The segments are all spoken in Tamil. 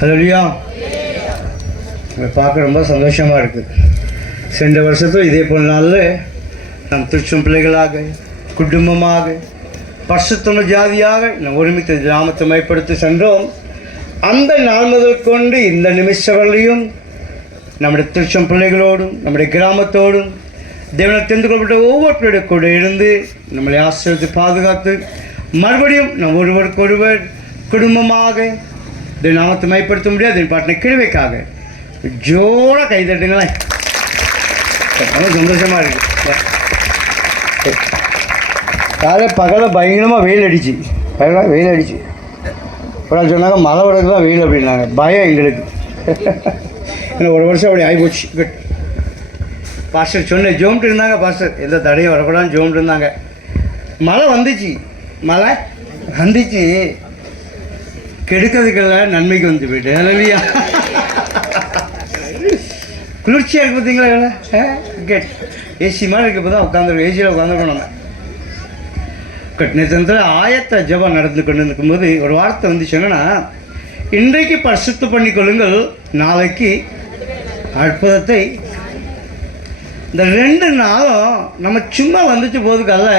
ஹல்லேலூயா. பார்க்க ரொம்ப சந்தோஷமாக இருக்குது. சென்ற வருஷத்தும் இதே போல நாளில் நம் திருச்சும் பிள்ளைகளாக குடும்பமாக பரிசுத்தமுள்ள ஜாதியாக நம் ஒருமித்த கிராமத்தை மைப்படுத்தி சென்றோம். அந்த நாள் முதல் கொண்டு இந்த நிமிஷங்களையும் நம்முடைய திருச்சம் பிள்ளைகளோடும் நம்முடைய கிராமத்தோடும் தேவனை தெரிந்து கொள்ளப்பட்ட ஒவ்வொரு பிள்ளையோட கூட இருந்து நம்மளை ஆசீர்வதித்து பாதுகாத்து மறுபடியும் நம் ஒருவருக்கொருவர் குடும்பமாக இந்த நாமத்தை மைப்படுத்த முடியாது பாட்டின கிழவைக்காக ஜோராக கைதட்டுங்களேன். ரொம்ப சந்தோஷமாக இருக்குது. பகலில் பயங்கரமாக வெயில் அடிச்சு ஒரு சொன்னாங்க மழை வரது தான் வெயில் அப்படின்னாங்க. பயம் எங்களுக்கு. இன்னும் ஒரு வருஷம் அப்படி ஆகிப்போச்சு. குட். பாஸ்டர் சொன்னேன் ஜோம்ட்டு இருந்தாங்க. பாஸ்டர் எந்த தடையும் வரக்கூடாதுன்னு ஜோம்ட்டு இருந்தாங்க. மழை வந்துச்சு கெடுக்கிறதுக்குள்ள நன்மைக்கு வந்து போயிட்டு இல்லையா? குளிர்ச்சியாக இருக்குது பார்த்தீங்களா? கெட் ஏசி மாதிரி இருக்க இப்போ தான் உட்காந்துருக்கோம். ஏசியில் உட்காந்துருக்கோம். நம்ம நேரத்தில் ஆயத்த ஜபம் நடந்து கொண்டு இருக்கும்போது ஒரு வார்த்தை வந்துச்சு. என்னன்னா, இன்றைக்கு பரிசுத்த பண்ணிக்கொள்ளுங்கள், நாளைக்கு அற்புதத்தை. இந்த 2 நாளும் நம்ம சும்மா வந்துச்சு போதுக்கல்ல,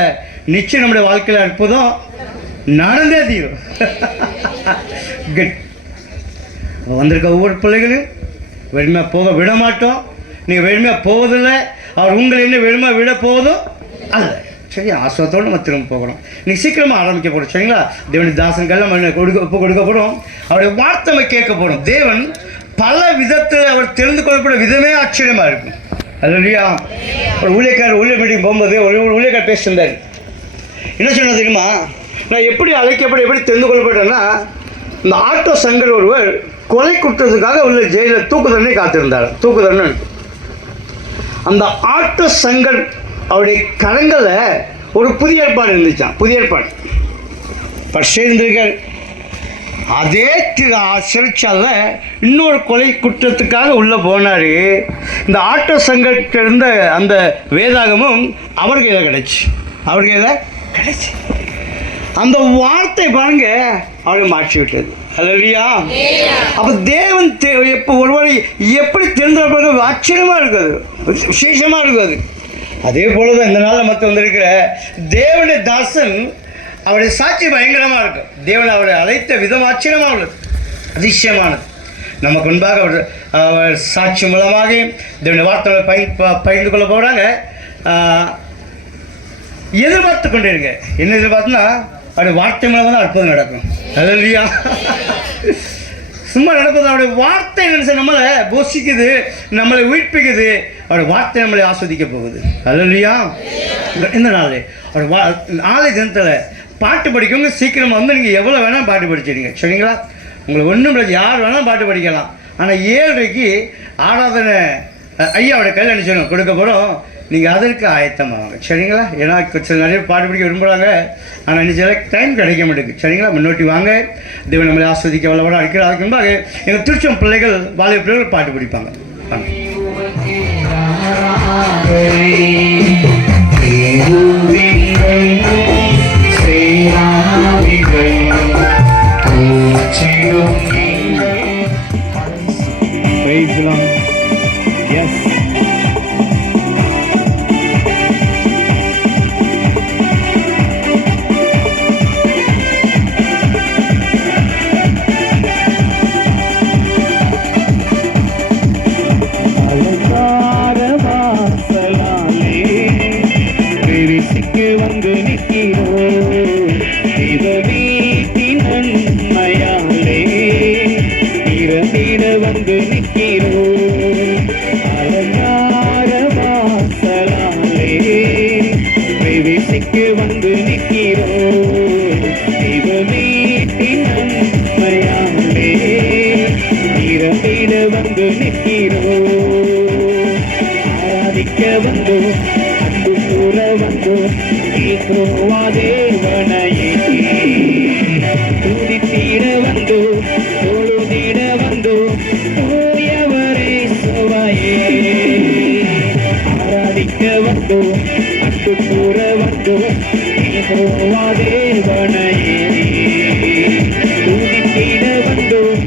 நிச்சயம் நம்முடைய வாழ்க்கையில் அற்புதம் நடந்தே தீரும். குட். வந்திருக்க ஒவ்வொரு பிள்ளைகளையும் வெறுமையாக போக விட மாட்டோம். நீங்கள் வெறுமையாக போவதில்லை, அவர் உங்களை என்ன வெறுமையாக விட போவதும் அல்ல. சரி, ஆசிரத்தோடு நம்ம திரும்ப போகிறோம். நீங்கள் சீக்கிரமாக ஆரம்பிக்க போகிறோம். சரிங்களா? தேவனுடைய தாசன்கள்லாம் கொடுக்கப்படும். அவருடைய வார்த்தை கேட்க போகிறோம். தேவன் பல விதத்தில் அவர் தெரிந்து கொள்ளப்பட விதமே ஆச்சரியமாக இருக்கும். அல்லையா? ஒரு ஊழியர் மீட்டிங் போகும்போது ஒரு ஊழியக்கார் பேசியிருந்தார். என்ன சொன்ன தெரியுமா? நான் எப்படி எப்படி தெரிந்து கொள்ளப்பட்டேன்னா, இந்த ஆட்டோ சங்கர் ஒருவர் கொலை குற்றத்துக்காக உள்ள ஜெயிலில் தூக்கு தண்டனை காத்திருந்தார். தூக்கு தண்டனை. அந்த ஆட்டோ சங்கர் அவருடைய கரங்களில் ஒரு புதிய ஏற்பாடு இருந்துச்சான். புதிய ஏற்பாடு சேர்ந்திருக்கார். அதே சிறைச்சாலில் இன்னொரு கொலை குற்றத்துக்காக உள்ளே போனார். இந்த ஆட்டோ சங்கர்கிட்ட இருந்த அந்த வேதாகமும் அவர் கையில் கிடைச்சி அந்த வார்த்தை பாருங்க அவரை மாற்றி விட்டது. அல்லையா? அப்போ தேவன் எப்போ ஒருவரை எப்படி தெரிந்து ஆச்சரியமாக இருக்குது, விசேஷமாக இருக்குது. அதே போல தான் இந்த நாளில் மற்ற வந்திருக்கிற தேவனுடைய தாசன் அவருடைய சாட்சி பயங்கரமாக இருக்கும். தேவன் அவரை அழைத்த விதம் ஆச்சரியமாக உள்ளது, அதிசயமானது. நமக்கு முன்பாக அவர் சாட்சி மூலமாக தேவனுடைய வார்த்தைகளை பகிர்ந்து கொள்ள போகிறாங்க. எதிர்பார்த்து கொண்டிருங்க. என்ன எதிர்பார்த்துன்னா, அவருடைய வார்த்தை மூலமாக தான் அற்புதம் நடக்கும். அல்லையா? சும்மா நடப்பது அவருடைய வார்த்தை நினைச்ச நம்மளை போஷிக்குது, நம்மளை உயிர்ப்பிக்குது. அவருடைய வார்த்தை நம்மளை ஆஸ்வதிக்க போகுது. அல்லையா? இந்த நாள் நாளை தினத்தில் பாட்டு படிக்கவங்க சீக்கிரமாக வந்து நீங்கள் எவ்வளோ வேணால் பாட்டு படிச்சிடுங்க. சரிங்களா? உங்களுக்கு ஒன்றும் இல்லை, யார் வேணாலும் பாட்டு படிக்கலாம். ஆனால் 7:30 ஆராதனை ஐயாவோட கையில் நினைச்சணும் கொடுக்க போகிறோம். நீங்கள் அதற்கு ஆயத்தமாவாங்க. சரிங்களா? ஏன்னா சில நிறைய பாட்டு படிக்க விரும்புகிறாங்க, ஆனால் இன்னும் டைம் கிடைக்க மாட்டேங்குது. சரிங்களா? முன்னோட்டி வாங்க. தேவன் நம்மளை ஆஸ்வதிக்க வல்லவராக இருக்கிற. அதுக்கு முன்பாக எங்கள் திருச்சம் பிள்ளைகள் வாலிப பிள்ளைகள் பாட்டு படிப்பாங்க. தேவனையே துதித்திட வந்தோம்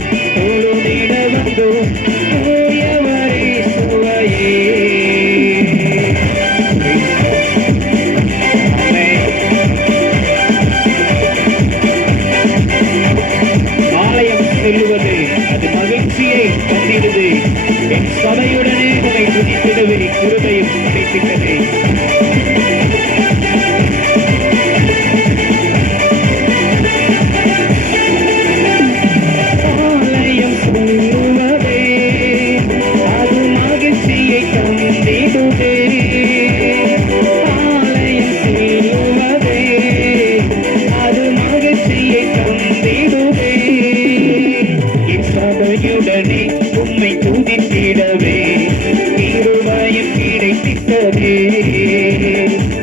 சொல்லுவது அது மகிழ்ச்சியை தந்திடுது. என் சபையுடனே உன்னை துதித்திடவே கிருபையும் கிடைக்கின்றது. ஆலயம் சொல்லுவதே அது மகிழ்ச்சியை தந்திடுதே. ஆலயம் சொல்லுவதே அது மகிழ்ச்சியை தந்திடுதே. என் சபையுடனே உம்மை துதித்திடவே கிருபையும் கிடைத்திட்டதே.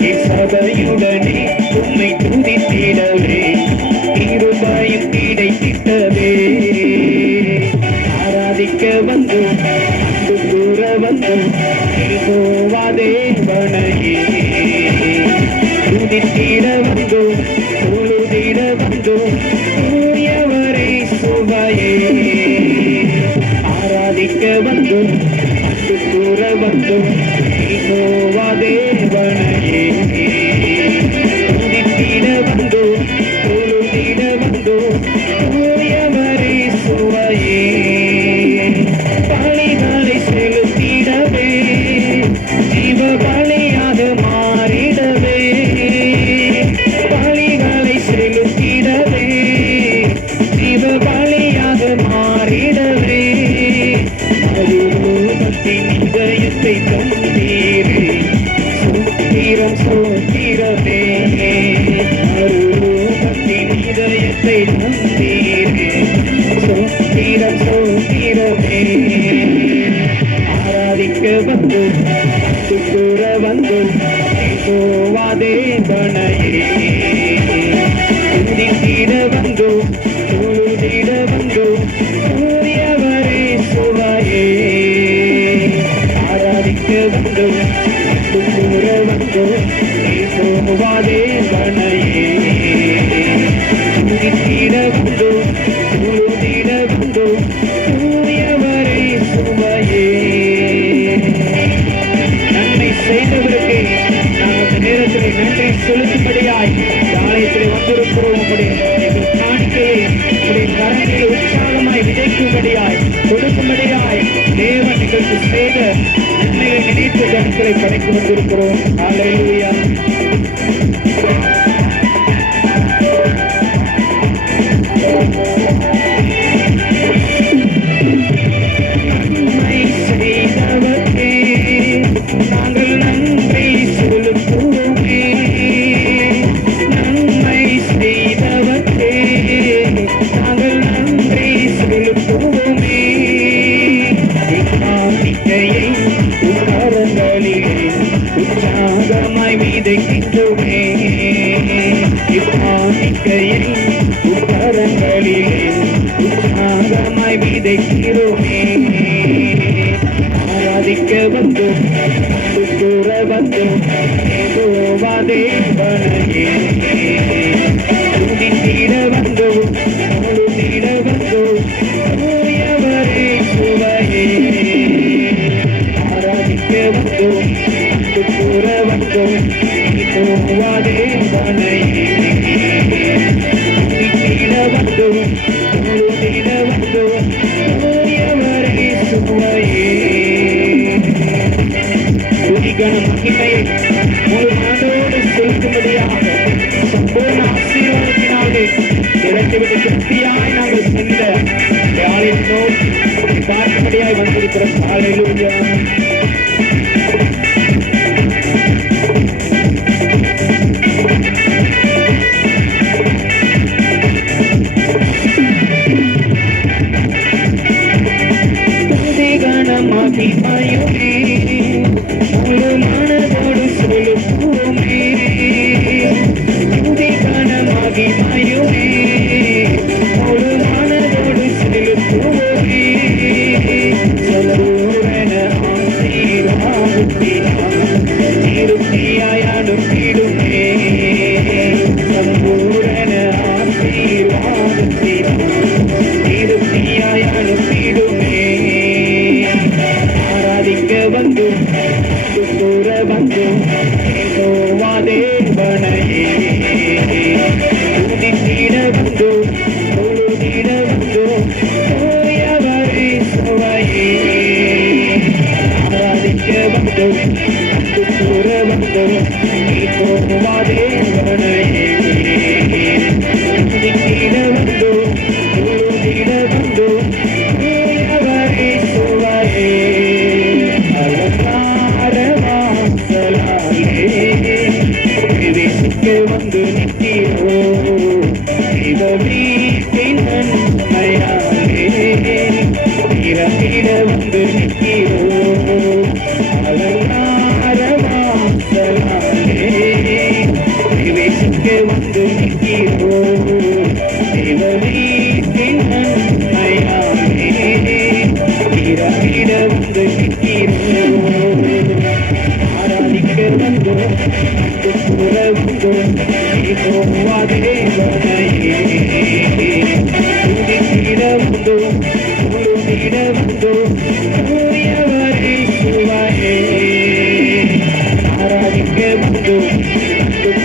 என் சபையுடனே உம்மை துதித்திடவே கிருபையும் கிடைத்திட்டதே. ஆராதிக்க வந்தோம், அன்பு கூற வந்தோம், யெகோவா தேவனையே. துதித்திட வந்தோம், தொழுதிட வந்தோம், தூயவரே சுவையே. ஆராதிக்க வந்தோம், அன்பு கூற வந்தோம், யெகோவா தேவனையே. துதித்திட வந்தோம், தொழுதிட வந்தோம், தூயவரே சுவையே. பலிகளை செலுத்திடவே ஜீவ பலியாக மாறிடவே. பலிகளை செலுத்திடவே ஜீவ பலியாக மாறிடவே. மறுரூபத்தின் இதயத்தை தந்தீரே சோத்திரம் சோத்திரமே. மறுரூபத்தின் இதயத்தை தந்தீரே சோத்திரம் சோத்திரமே. ஆராதிக்க வந்தோம், அன்பு கூற வந்தோம், யெகோவா தேவனையே. துதித்திட வந்தோம், தொழுதிட வந்தோம், தூயவரே சுவையே. ஆராதிக்க வந்தோம், அன்பு கூற வந்தோம், யெகோவா தேவனையே. துதித்திட வந்தோம், தொழுதிட வந்தோம், தூயவரே சுவையே. நன்மை செய்தவருக்கு நாம் அந்த நேரத்தில் நன்றி செலுத்தும்படியாய் ஆலயத்தில் வந்திருக்கிறோம். உங்களுடைய காணிக்கையை உங்களுடைய கரங்களை உற்சாகமாய் விதைக்கும்படியாய் கொடுக்கும்படியாய் தேவன் எங்களுக்கு செய்த நன்மையை நினைத்து கருத்துக்களை படைக்க வந்திருக்கிறோம். ஹல்லேலூயா. நன்மை செய்தவர்க்கே நாங்கள் நன்றி செலுத்துவோமே. நன்மை செய்தவர்க்கே நாங்கள் நன்றி செலுத்துவோமே. காணிக்கையை உக்கரங்களிலே உற்சாகமாய் விதைக்கின்றோமே. காணிக்கையை உக்கரங்களிலே உற்சாகமாய் விதைக்கிறோமே. ஆராதிக்க வந்தோம், அன்பு கூற வந்தோம், யெகோவா தேவனையே. துதித்திட வந்தோம், தொழுதிட வந்தோம், தூயவரே சுவையே. ஆராதிக்க வந்தோம், அன்பு கூற வந்தோம், யெகோவா தேவனையே. துதித்திட வந்தோம், தொழுதிட வந்தோம், தூயவரே சுவையே. துதிகன மகிமையை முழு ஆண்டோடு செலுத்தும்படியாக சம்பூர்ண ஆசீர்வாதத்தினாலே இறக்கிவிட்டு திருப்தியாய் நாங்கள் சென்ற ஆலயம் நோக்கி பார்க்கும்படியாய் வந்திருக்கிற ஹல்லேலூயா. துதிகன மகிமையுமே முழு மனதோடு செலுத்துவோமே. துதிகன மகிமையுமே முழு மனதோடு செலுத்துவோமே. சம்பூரண ஆசீர்வாதத்தினால் திருப்தியாய் அனுப்பிடுமே. சம்பூரண ஆசீர்வாதத்தினால் திருப்தியாய் அனுப்பிடுமே. ஆராதிக்க வந்தோம், கூற வந்தோம், திருப்பிட வந்து நிற்கிறோம் அலங்கார வாசலாலே பிரவேசிக்க வந்து நிற்கிறோம் தேவனீத்தின் நன்மையாலே திருப்பிட வந்து நிற்கிறோம் ஆராதிக்க வந்தோம் கூற வந்தோம் யெகோவாவே வனையே துதித்திட வந்தோம் தொழுதிட வந்தோம் தூயவரே சுவையே ஆராதிக்க வந்தோம்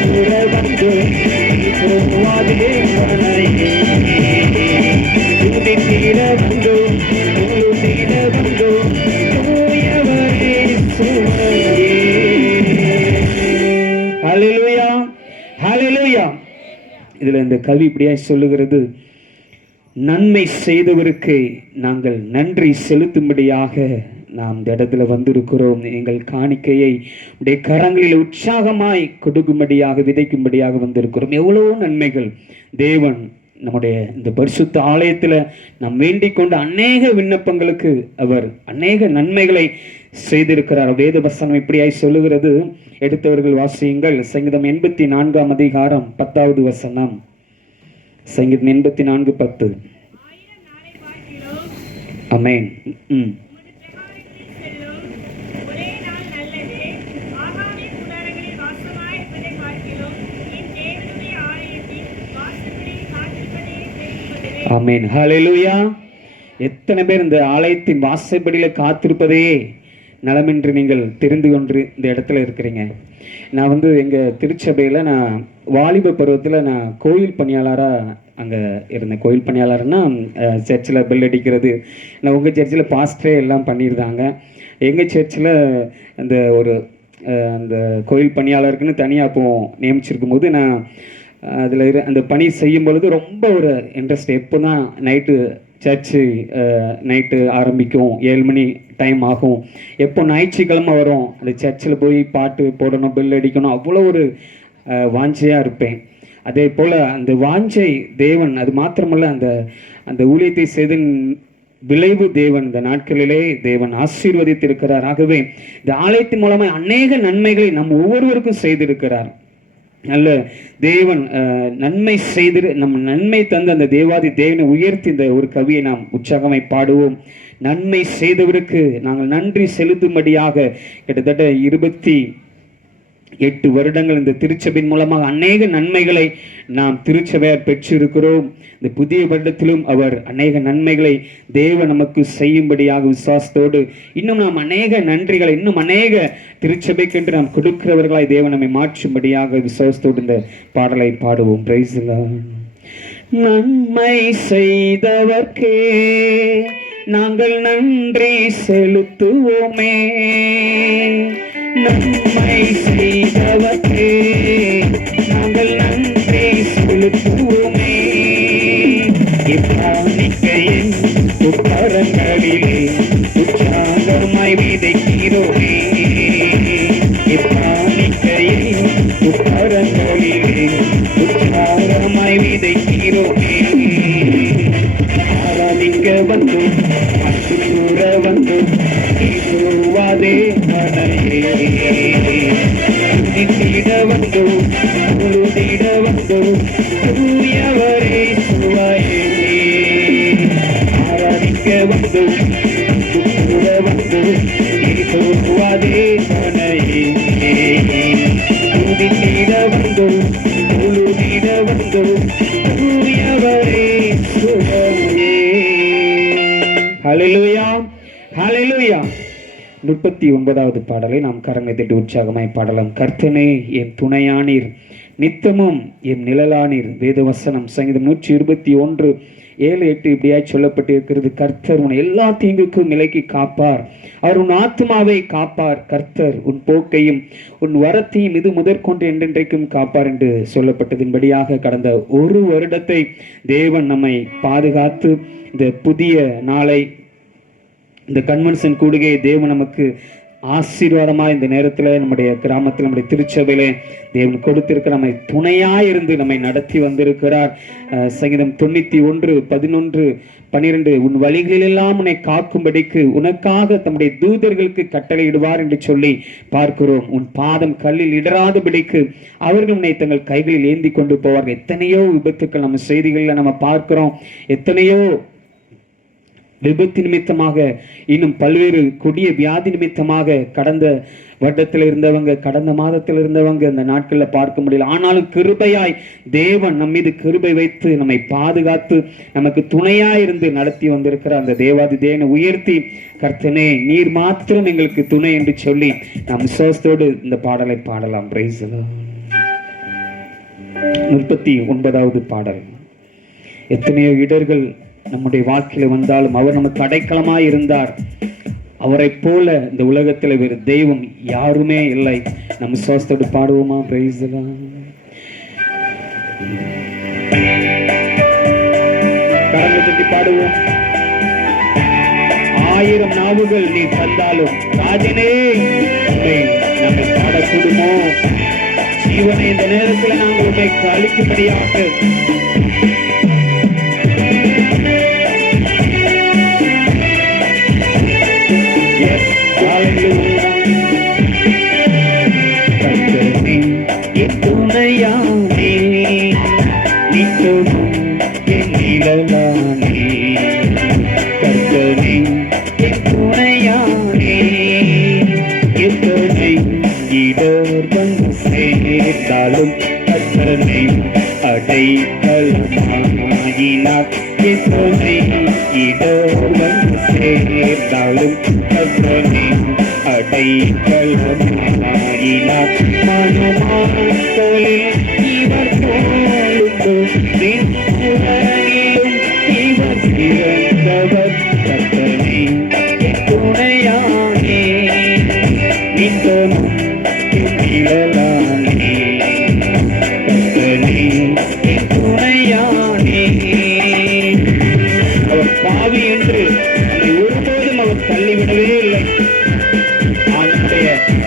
கூற வந்தோம் யெகோவாவே வனையே துதித்திட வந்தோம் தொழுதிட வந்தோம் தூயவரே சுவையே. ஹல்லேலூயா ஹல்லேலூயா. இதுல இந்த கவி இப்படியாய் சொல்லுகிறது, நன்மை செய்தவருக்கு நாங்கள் நன்றி செலுத்தும்படியாக நாம் இந்த இடத்துல வந்திருக்கிறோம். எங்கள் காணிக்கையை உடைய கரங்களில் உற்சாகமாய் கொடுக்கும்படியாக விதைக்கும்படியாக வந்திருக்கிறோம். எவ்வளவோ நன்மைகள் தேவன் நம்முடைய இந்த பரிசுத்த ஆலயத்தில் நாம் வேண்டிக் கொண்ட அநேக விண்ணப்பங்களுக்கு அவர் அநேக நன்மைகளை செய்திருக்கிறார். வேத வசனம் இப்படியாய் சொல்லுகிறது, எடுத்தவர்கள் வாசியுங்கள். சங்கீதம் 84 அதிகாரம் 10வது வசனம். சங்கீதம் 84:10. ஆமென். ஆமென். ஹல்லேலூயா. எத்தனை பேர் இந்த ஆலயத்தின் வாசற்படியில காத்திருப்பதே நலம் என்று நீங்கள் தெரிந்து கொண்டு இந்த இடத்துல இருக்கிறீங்க. நான் வந்து எங்கள் திருச்சபையில் நான் வாலிப பருவத்தில் நான் கோயில் பணியாளராக அங்கே இருந்தேன். கோயில் பணியாளர்னா சர்ச்சில் பெல் அடிக்கிறது. நான் உங்கள் சர்ச்சில் பாஸ்டரே எல்லாம் பண்ணியிருந்தாங்க. எங்கள் சர்ச்சில் அந்த ஒரு அந்த கோயில் பணியாளருக்குன்னு தனியாக அப்போ நியமிச்சிருக்கும் போது நான் அதில் அந்த பணி செய்யும் பொழுது ரொம்ப ஒரு இன்ட்ரெஸ்ட். எப்போ தான் நைட்டு சர்ச்சு நைட்டு ஆரம்பிக்கும், 7 மணி டைம் ஆகும், எப்போ ஞாயிற்றுக்கிழமை வரும் அந்த சர்ச்சில் போய் பாட்டு போடணும், பெல் அடிக்கணும், அவ்வளோ ஒரு வாஞ்சையாக இருப்பேன். அதே போல் அந்த வாஞ்சை தேவன், அது மாத்திரமல்ல அந்த அந்த ஊழியத்தை செய்த விளைவு தேவன் இந்த நாட்களிலே தேவன் ஆசீர்வதித்திருக்கிறார். ஆகவே இந்த ஆலயத்தின் மூலமாக அநேக நன்மைகளை நம் ஒவ்வொருவருக்கும் செய்திருக்கிறார். நல்ல தேவன் நன்மை செய்து நம் நன்மை தந்து அந்த தேவாதி தேவனை உயர்த்தி இந்த ஒரு கவியை நாம் உற்சாகமாய் பாடுவோம். நன்மை செய்தவருக்கு நாங்கள் நன்றி செலுத்தும்படியாக கிட்டத்தட்ட 28 வருடங்கள் இந்த திருச்சபையின் மூலமாக அநேக நன்மைகளை நாம் திருச்சபையார் பெற்றிருக்கிறோம். இந்த புதிய வருடத்திலும் அவர் அநேக நன்மைகளை தேவ நமக்கு செய்யும்படியாக விசுவாசத்தோடு இன்னும் நாம் அநேக நன்றிகளை இன்னும் அநேக திருச்சபைக்கென்று நாம் கொடுக்கிறவர்களாய் தேவன் நம்மை மாற்றும்படியாக விசுவாசத்தோடு இந்த பாடலை பாடுவோம். Price the Lord. நன்மை செய்தவர்க்கே நாங்கள் நன்றி செலுத்துவோமே, நன்மை செய்தவர்க்கே நாங்கள் நன்றி செலுத்துவோமே, இப்பாணிக்கையின் உட்கரங்களிலே உற்சாகமாய் விதைக்கிறோமே, இப்பாணிக்கையின் உட்கரங்களிலே உற்சாகமாய் விதைக்கிறோமே, ஆராதிக்க வந்தோம், அன்பு கூற வந்தோம், யெகோவாவே வனையே துதித்திட வந்தோம், தொழுதிட வந்தோம், தூயவரே சுவையே ஆராதிக்க வந்தோம், அன்பு கூற வந்தோம், யெகோவாவே வனையே துதித்திட வந்தோம், தொழுதிட வந்தோம், தூயவரே சுவையே. ஹல்லேலூயா ஹல்லேலூயா. 39வது பாடலை நாம் கரங்களை தட்டி உற்சாகமாய் பாடலாம். கர்த்தனே என் துணையானீர், நித்தமும் என் நிழலானீர். வேதவசனம் சங்கீதம் 121 7, 8 இப்படியாய் சொல்லப்பட்டிருக்கிறது. கர்த்தர் உன் எல்லா தீங்குக்கும் விலக்கி காப்பார், அவர் உன் ஆத்மாவை காப்பார், கர்த்தர் உன் போக்கையும் உன் வரத்தையும் இது முதற்கொண்டு என்றென்றைக்கும் காப்பார் என்று சொல்லப்பட்டதின்படியாக கடந்த ஒரு வருடத்தை தேவன் நம்மை பாதுகாத்து இந்த புதிய நாளை இந்த கன்வென்ஷன் கூடுகையை தேவன் நமக்கு ஆசீர்வாதமாக இந்த நேரத்தில் நம்முடைய கிராமத்தில் நம்முடைய திருச்சபையிலே தேவன் கொடுத்திருக்கிற நம்மை துணையாக இருந்து நம்மை நடத்தி வந்திருக்கிறார். சங்கீதம் 91:11-12 உன் வழிகளிலெல்லாம் உன்னை காக்கும்படிக்கு உனக்காக தம்முடைய தூதர்களுக்கு கட்டளையிடுவார் என்று சொல்லி பார்க்கிறோம். உன் பாதம் கல்லில் இடராதபடிக்கு அவர்கள் உன்னை தங்கள் கைகளில் ஏந்தி கொண்டு போவார்கள். எத்தனையோ விபத்துக்கள் நம்ம செய்திகளில் நம்ம பார்க்கிறோம். எத்தனையோ விபத்து நிமித்தமாக, இன்னும் பல்வேறு கொடிய வியாதி நிமித்தமாக கடந்த வருடத்தில் இருந்தவங்க, கடந்த மாதத்தில் இருந்தவங்க இந்த நாட்களில் பார்க்க முடியல. ஆனாலும் கிருபையாய் தேவன் நம் மீது கிருபை வைத்து நம்மை பாதுகாத்து நமக்கு துணையாய் இருந்து நடத்தி வந்திருக்கிற அந்த தேவாதி தேவனை உயர்த்தி, கர்த்தனே நீர் மாத்திரம் எங்களுக்கு துணை என்று சொல்லி நாம் விசுவாசத்தோடு இந்த பாடலை பாடலாம். Price the Lord. 39வது பாடல். எத்தனையோ இடர்கள் நம்முடைய வாழ்க்கையில வந்தாலும் அவர் நமக்கு அடைக்கலமாய் இருந்தார். அவரை போல இந்த உலகத்தில் வேறு தெய்வம் யாருமே இல்லை. நம்ம விசுவாசத்தோடு பாடுவோமா? Praise the Lord. கரங்களை தட்டி பாடுவோம். 1000 நாவுகள் நீ தந்தாலும் ராஜனே உம்மை நாங்கள் பாடக்கூடுமோ? ஜீவனை இந்த நேரத்தில் நாங்கள் உண்மை அளிக்கும்படியாக துணையானே நித்தமும் என் நிழலானே, கர்த்தனே என் துணையானே, எத்தனை இடர் வந்து சேர்ந்தாலும் கர்த்தனை அடைக்கலமாயினார். எத்தனை இடர் வந்து சேர்ந்தாலும் கர்த்தனை அடைக்கலமாயினார். மனமாக்களில் இவர் போலுண்டு, நின்றுவரிலும் இவர் சிறந்தவர். கர்த்தனே என் துணையானே, நித்தமும் என் நிழலானே, கர்த்தனே என் துணையானே. அவர் பாவி என்று நம்மை ஒருபோதும் அவர் தள்ளிவிடவே இல்லை.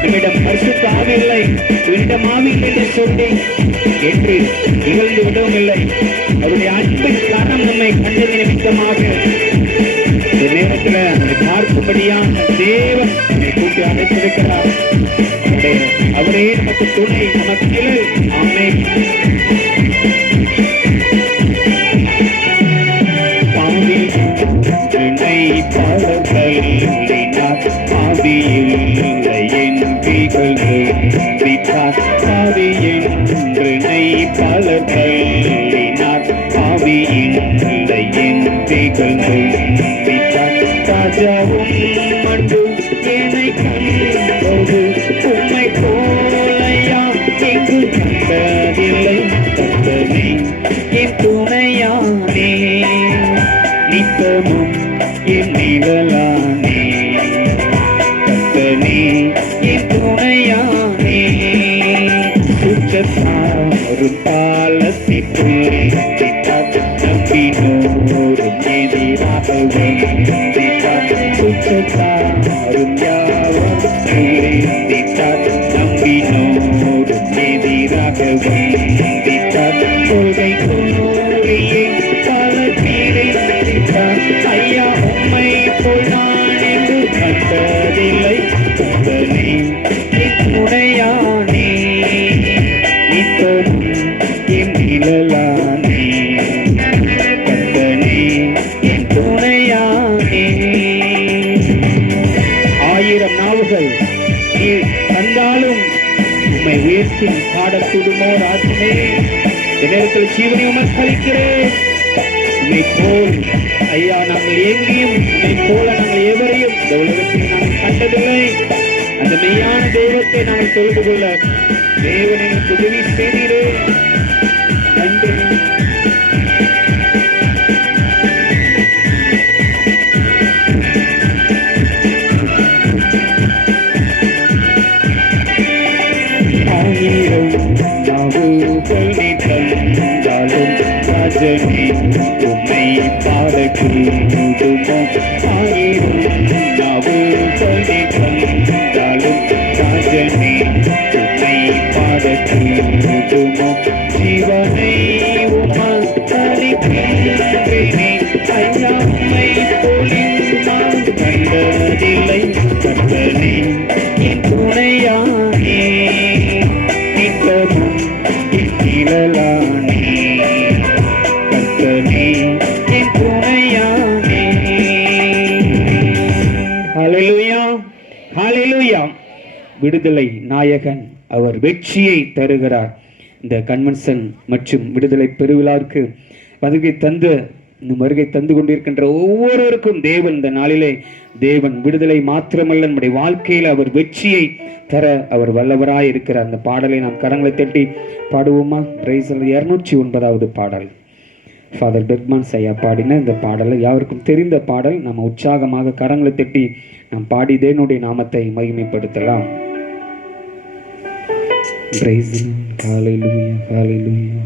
நம்மிடம் பரிசுத்த ஆவி இல்லை, என்னிடம் ஆவி இல்லை என்று சொல்லி என்று நிகழ்ந்து விடவும் இல்லை. அவருடைய அன்பின் காரணம் நம்மை கண்டது நிமித்தமாக இந்த நேரத்தில் அதை பார்க்கும்படியான தேவன் நம்மை கூட்டி அழைத்திருக்கிறார். அவரே நமக்கு துணை, நமக்கு நிழல். ஆமென். ராஜாவும் மட்டும் என்னை கண்டது உம்மை போலையா எங்கு கண்டதில்லை. கர்த்தனே என் துணையானே, நித்தமும் என் நிழலானே, கர்த்தனே என் துணையானே. சுற்றத்தாரும் பாலத்திற்குள்ளே நம்பினோரும் எதிராக வந்திட்டார். சுற்றத்தாரும் யாவரும் விட்டார், நம்பினோரும் எதிராக வந்திட்டார். கொள்கை கூறியே பல பேரை விட்டார். ஐயா உம்மை போல் நான் என்று கண்டதில்லை. கர்த்தனே என் துணையானே, நித்தமும் என் நிழலானே, கர்த்தனே என் துணையானே. 1000 நாவுகள் நீ தந்தாலும் உம்மை உயர்த்தி பாடக்கூடுமோ? ராஜனே இந்த நேரத்தில் ஜீவனை உமக்கு அளிக்கிறேன். உம்மை போல் ஐயா நாங்கள் எங்கேயும் உம்மை போல நாங்கள் எவரையும் இந்த உலகத்தில் நாங்கள் கண்டதில்லை. அந்த மெய்யான தெய்வத்தை நாங்கள் தொழுது கொள்ள தேவன் எங்களுக்கு உதவி செய்தீரே. நன்றி. ராஜனே உம்மை பாடக்கூடுமோ? 1000 நாவுகள் தந்தாலும் விடுவதில்லை கர்த்தனே என் துணையானே நித்தமும் என் நிழலானே கர்த்தனே என் துணையானே. ஹல்லேலூயா ஹல்லேலூயா. விடுதலை நாயகன் அவர் வெற்றியை தருகிறார். இந்த கன்வென்ஷன் மற்றும் விடுதலை பெருவிழாவிற்கு வருகை தந்து கொண்டிருக்கின்ற ஒவ்வொருவருக்கும் தேவன் இந்த நாளிலே தேவன் விடுதலை மாத்திரமல்ல நம்முடைய வாழ்க்கையில் அவர் வெற்றியை தர அவர் வல்லவராய் இருக்கிறார். அந்த பாடலை நாம் கரங்களை தட்டி பாடுவோமா? பிரைஸ் 209வது பாடல். ஃபாதர் பெர்க்மான்ஸ் ஐயா பாடின இந்த பாடலை யாருக்கும் தெரிந்த பாடல். நம்ம உற்சாகமாக கரங்களை தட்டி நாம் பாடி தேவனுடைய நாமத்தை மகிமைப்படுத்தலாம். Praise the Lord. Hallelujah. Hallelujah.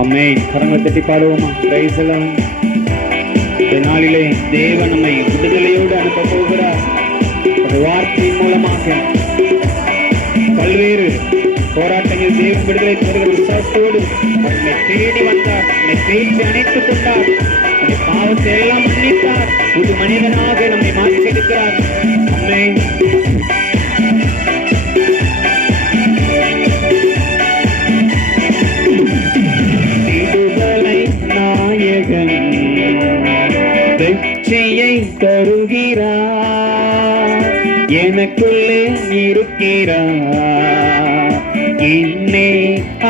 ஆமென். கரங்களை தட்டி பாடுவோமா? Praise the Lord. இந்த நாளிலே தேவன் நம்மை விடுதலையோடு அனுப்ப போகிறார். ஒரு வார்த்தையின் மூலமாக பல்வேறு போராட்டங்கள் தேவன் விடுதலை தருகிற விசுவாசத்தோடு நம்மை தேடி வந்தார். நம்மை பேச்சு அணைத்துக் கொண்டார். நம்முடைய பாவத்தை எல்லாம் மன்னித்தார். புது மனிதனாக நம்மை மாற்றி எடுக்கிறார். ஆமென். விடுதலை நாயகன் வெற்றியை தருகிறார். எனக்குள்ளே இருக்கிறார். இன்னே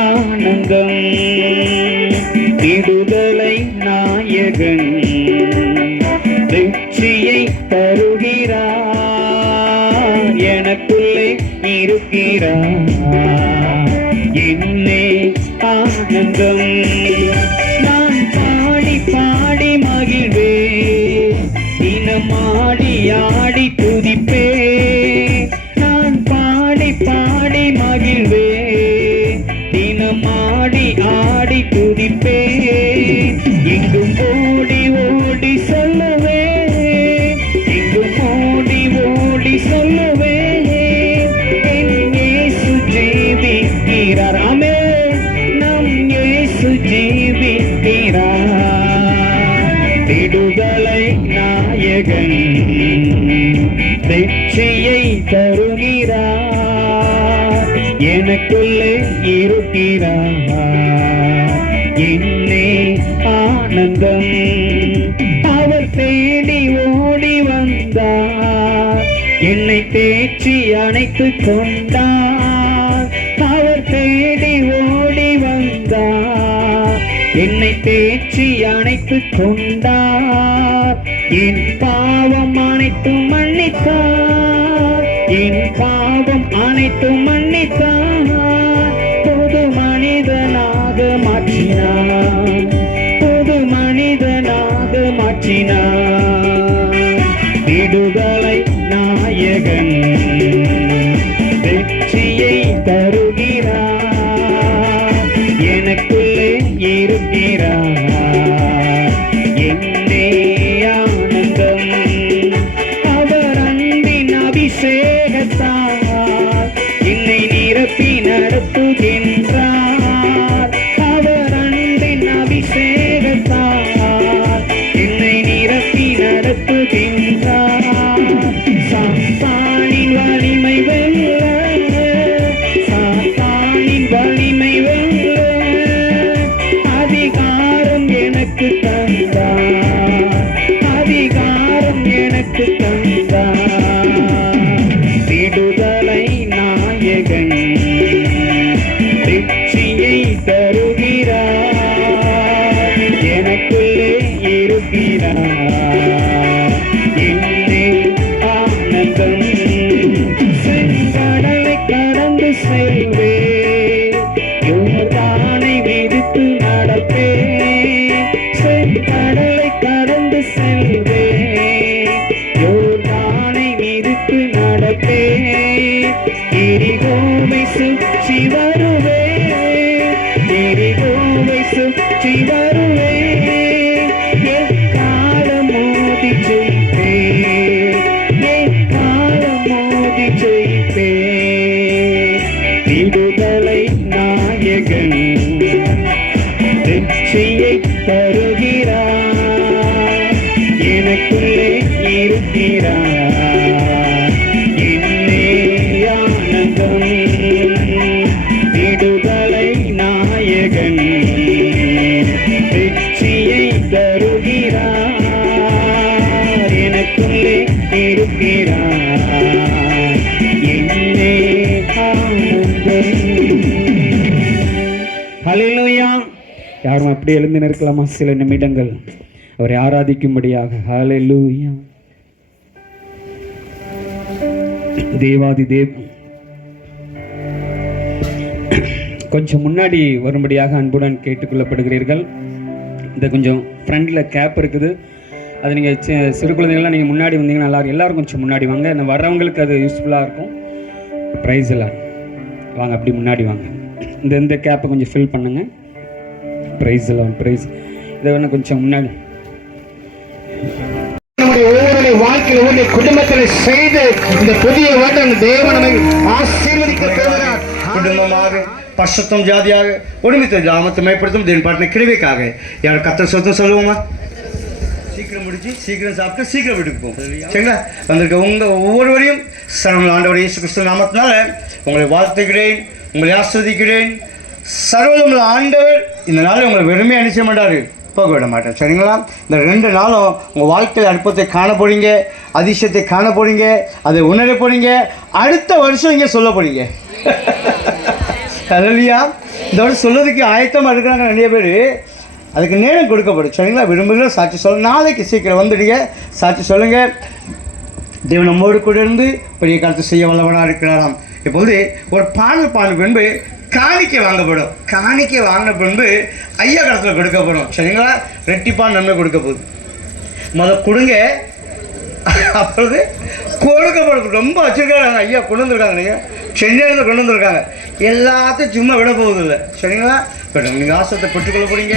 ஆனந்தம். விடுதலை நாயகன் வெற்றியை தருகிறார். எனக்குள்ளே இருக்கிறார். இன்னே ஆனந்தம். நான் பாடி பாடி மகிழ்வே, தினமாடி ஆடி துதிப்பே. நான் பாடி பாடி மகிழ்வே, தினமாடி ஆடி துதிப்பே. எங்கும் ஓடி ஓடி சொல்லுவே, எங்கும் ஓடி ஓடி சொல்லுவே, என் இயேசு ஜீவிக்கிறார். ஆமென். நம் இயேசு ஜீவிக்கிறார். விடுதலை நாயகன் வெற்றியை தருகிறார். எனக்குள்ளே இருக்கிறார். என்னே ஆனந்தம். அவர் தேடி ஓடி வந்தார். என்னை தேற்றி அணைத்துக் கொண்டார். அவர் தேடி ஓடி வந்தார். என்னை தேற்றி அணைத்துக் கொண்டார். என் பாவம் அனைத்தும் மன்னித்தார். என் பாவம் அனைத்தும் மன்னித்தார். புது மனிதனாக மாற்றினார். புது மனிதனாக மாற்றினார். விடுதலை நாயகன் வெற்றியை தருகிறார். எனக்குள்ளே இருக்கிறார். என்னே ஆனந்தம். அவர் அன்பின் அபிஷேகத்தால் என்னை நிரப்பி நடத்துகின்றார். அவர் அன்பின் அபிஷேகத்தால் என்னை நிரப்பி நடத்துகின்றார். சாத்தானின் வலிமை வெல்ல, சாத்தானின் வலிமை வெல்ல அதிகாரம் எனக்கு தந்தார். அதிகாரம் எனக்கு தந்தார். விடுதலை நாயகன் வெற்றியை தருகிறார். எனக்குள்ளே இருக்கிறார். என்னே ஆனந்தம். செங்கடலை கடந்து செல்வே, யோர்தானை விதித்து நடப்பே. செங்கடலை கடந்து செல்வே, யோர்தானை விதித்து நடப்பே. எரிகோவை சுற்றி வருவே, எரிகோவை சுற்றி வருவே. வெற்றியை தருகிறார், எனக்குள்ளே இருக்கிறார். என்னே ஆனந்தம், விடுதலை நாயகன் வெற்றியை தருகிறார், எனக்குள்ளே இருக்கிறார். என்னே ஆனந்தம். ஹல்லேலூயா. யாரும் அப்படி எழுந்து நிற்கலாமா சில நிமிடங்கள் அவரை ஆராதிக்கும்படியாக? ஹல்லேலூயா. தேவாதி தேவ் கொஞ்சம் முன்னாடி வரும்படியாக அன்புடன் கேட்டுக்கொள்ளப்படுகிறீர்கள். இந்த கொஞ்சம் ஃப்ரண்டில் கேப் இருக்குது, அது நீங்கள் சிறு குழந்தைகள்லாம் நீங்கள் முன்னாடி வந்தீங்கன்னா நல்லா இருக்கும். எல்லோரும் கொஞ்சம் முன்னாடி வாங்க, நான் வர்றவங்களுக்கு அது யூஸ்ஃபுல்லாக இருக்கும். ப்ரைஸ் எல்லாம் வாங்க, அப்படி முன்னாடி வாங்க. இந்த கேப்பை கொஞ்சம் ஃபில் பண்ணுங்கள். ப்ரைஸ் எல்லாம் ப்ரைஸ். இதை வேணால் கொஞ்சம் முன்னாடி நம்முடைய ஒவ்வொரு வாழ்க்கையில் உன்னை குடும்பத்தில் செய்து இந்த புதிய வருடம் தேவன் நம்மை ஆசீர்வதிக்க போகிறார். குடும்பமாக பரிசுத்தம் ஜாதியாக ஒருமித்த கிராமத்தை மேம்படுத்தும் தேவன் பாட்டின கிருபைக்காக யார் கர்த்தர் சொந்தம் சொல்லுவோமா? சீக்கிரம் முடிச்சு சீக்கிரம் சாப்பிட்டு சீக்கிரம் வீட்டுக்கு போகும். சரிங்களா? வந்திருக்க உங்கள் ஒவ்வொருவரையும் சரணம் ஆண்டவர் இயேசு கிறிஸ்து நாமத்தினால உங்களை வாழ்த்துகிறேன், உங்களை ஆஸ்வதிக்கிறேன். சர்வதமுள்ள ஆண்டவர் இந்த நாளில் உங்களை வெறுமையாக நிச்சயம் மாட்டார், போக விட மாட்டேன். சரிங்களா? இந்த 2 நாளும் உங்கள் வாழ்க்கையில் அற்புதத்தை காண போகிறீங்க, அதிசயத்தை காண போகிறீங்க, அதை உணர போகிறீங்க. அடுத்த வருஷம் இங்கே சொல்ல போகிறீங்க. இல்லையா? இந்த வருஷம் சொல்லதுக்கு ஆயத்தமாக இருக்கிறாங்க நிறைய பேர். அதுக்கு நேரம் கொடுக்கப்படும். சரிங்களா? விரும்புகிற சாட்சி சொல்ல நாளைக்கு சீக்கிரம் வந்துடுங்க, சாட்சி சொல்லுங்கள். தேவன் நம்மோடு கூட இருந்து பெரிய காலத்தை செய்ய வல்லவனாக இருக்கிறாராம். இப்போது ஒரு பாடல் பாடல் பின்பு காணிக்கை வாங்கப்படும். காணிக்கை வாங்கின பின்பு ஐயா கடத்தில் கொடுக்கப்படும். சரிங்களா? ரெட்டிப்பான் நன்மை கொடுக்க போகுது. கொடுங்க, அப்பொழுது கொடுக்கப்படும். ரொம்ப வச்சுருக்காங்க ஐயா, கொண்டு வந்துருக்காங்க. நீங்கள் சென்னையிலேருந்து கொண்டு வந்துருக்காங்க. எல்லாத்தையும் சும்மா விட போகுதில்லை. சரிங்களா? நீங்கள் ஆசத்தை பெற்றுக்கொள்ள போகிறீங்க.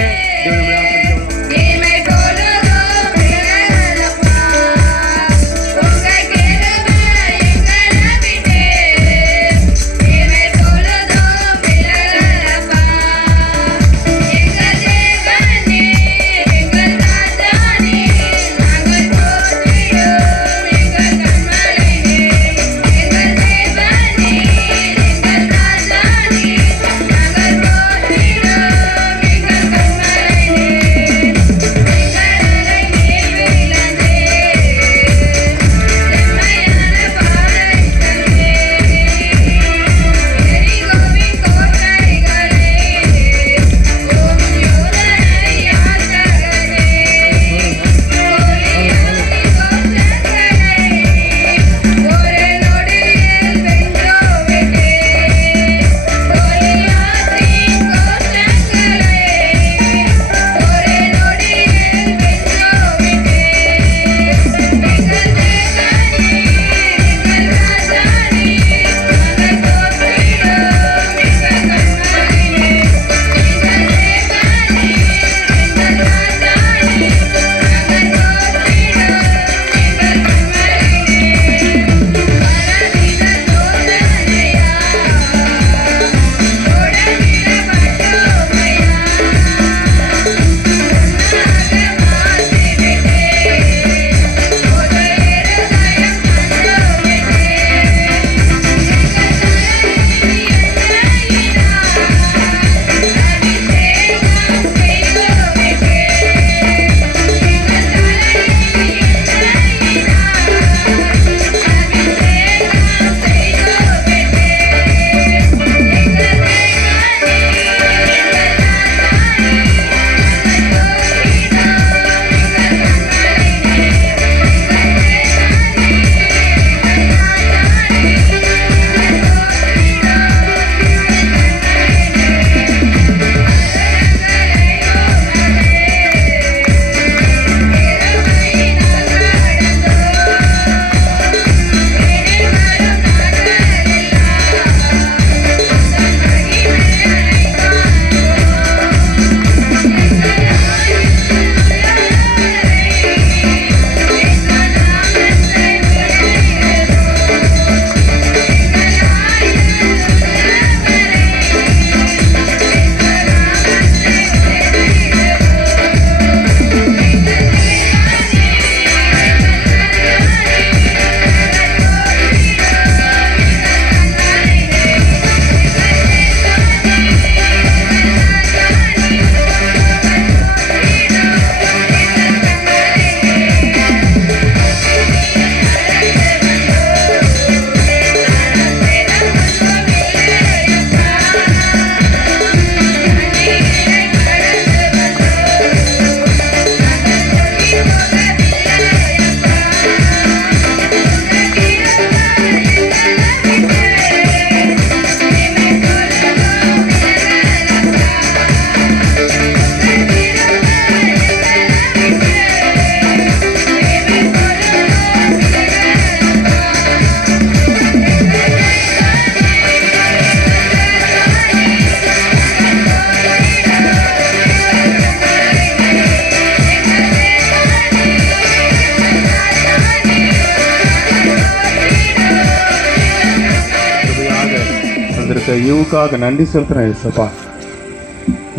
ஈவுக்காக நன்றி செலுத்துறேன் ஏசப்பா.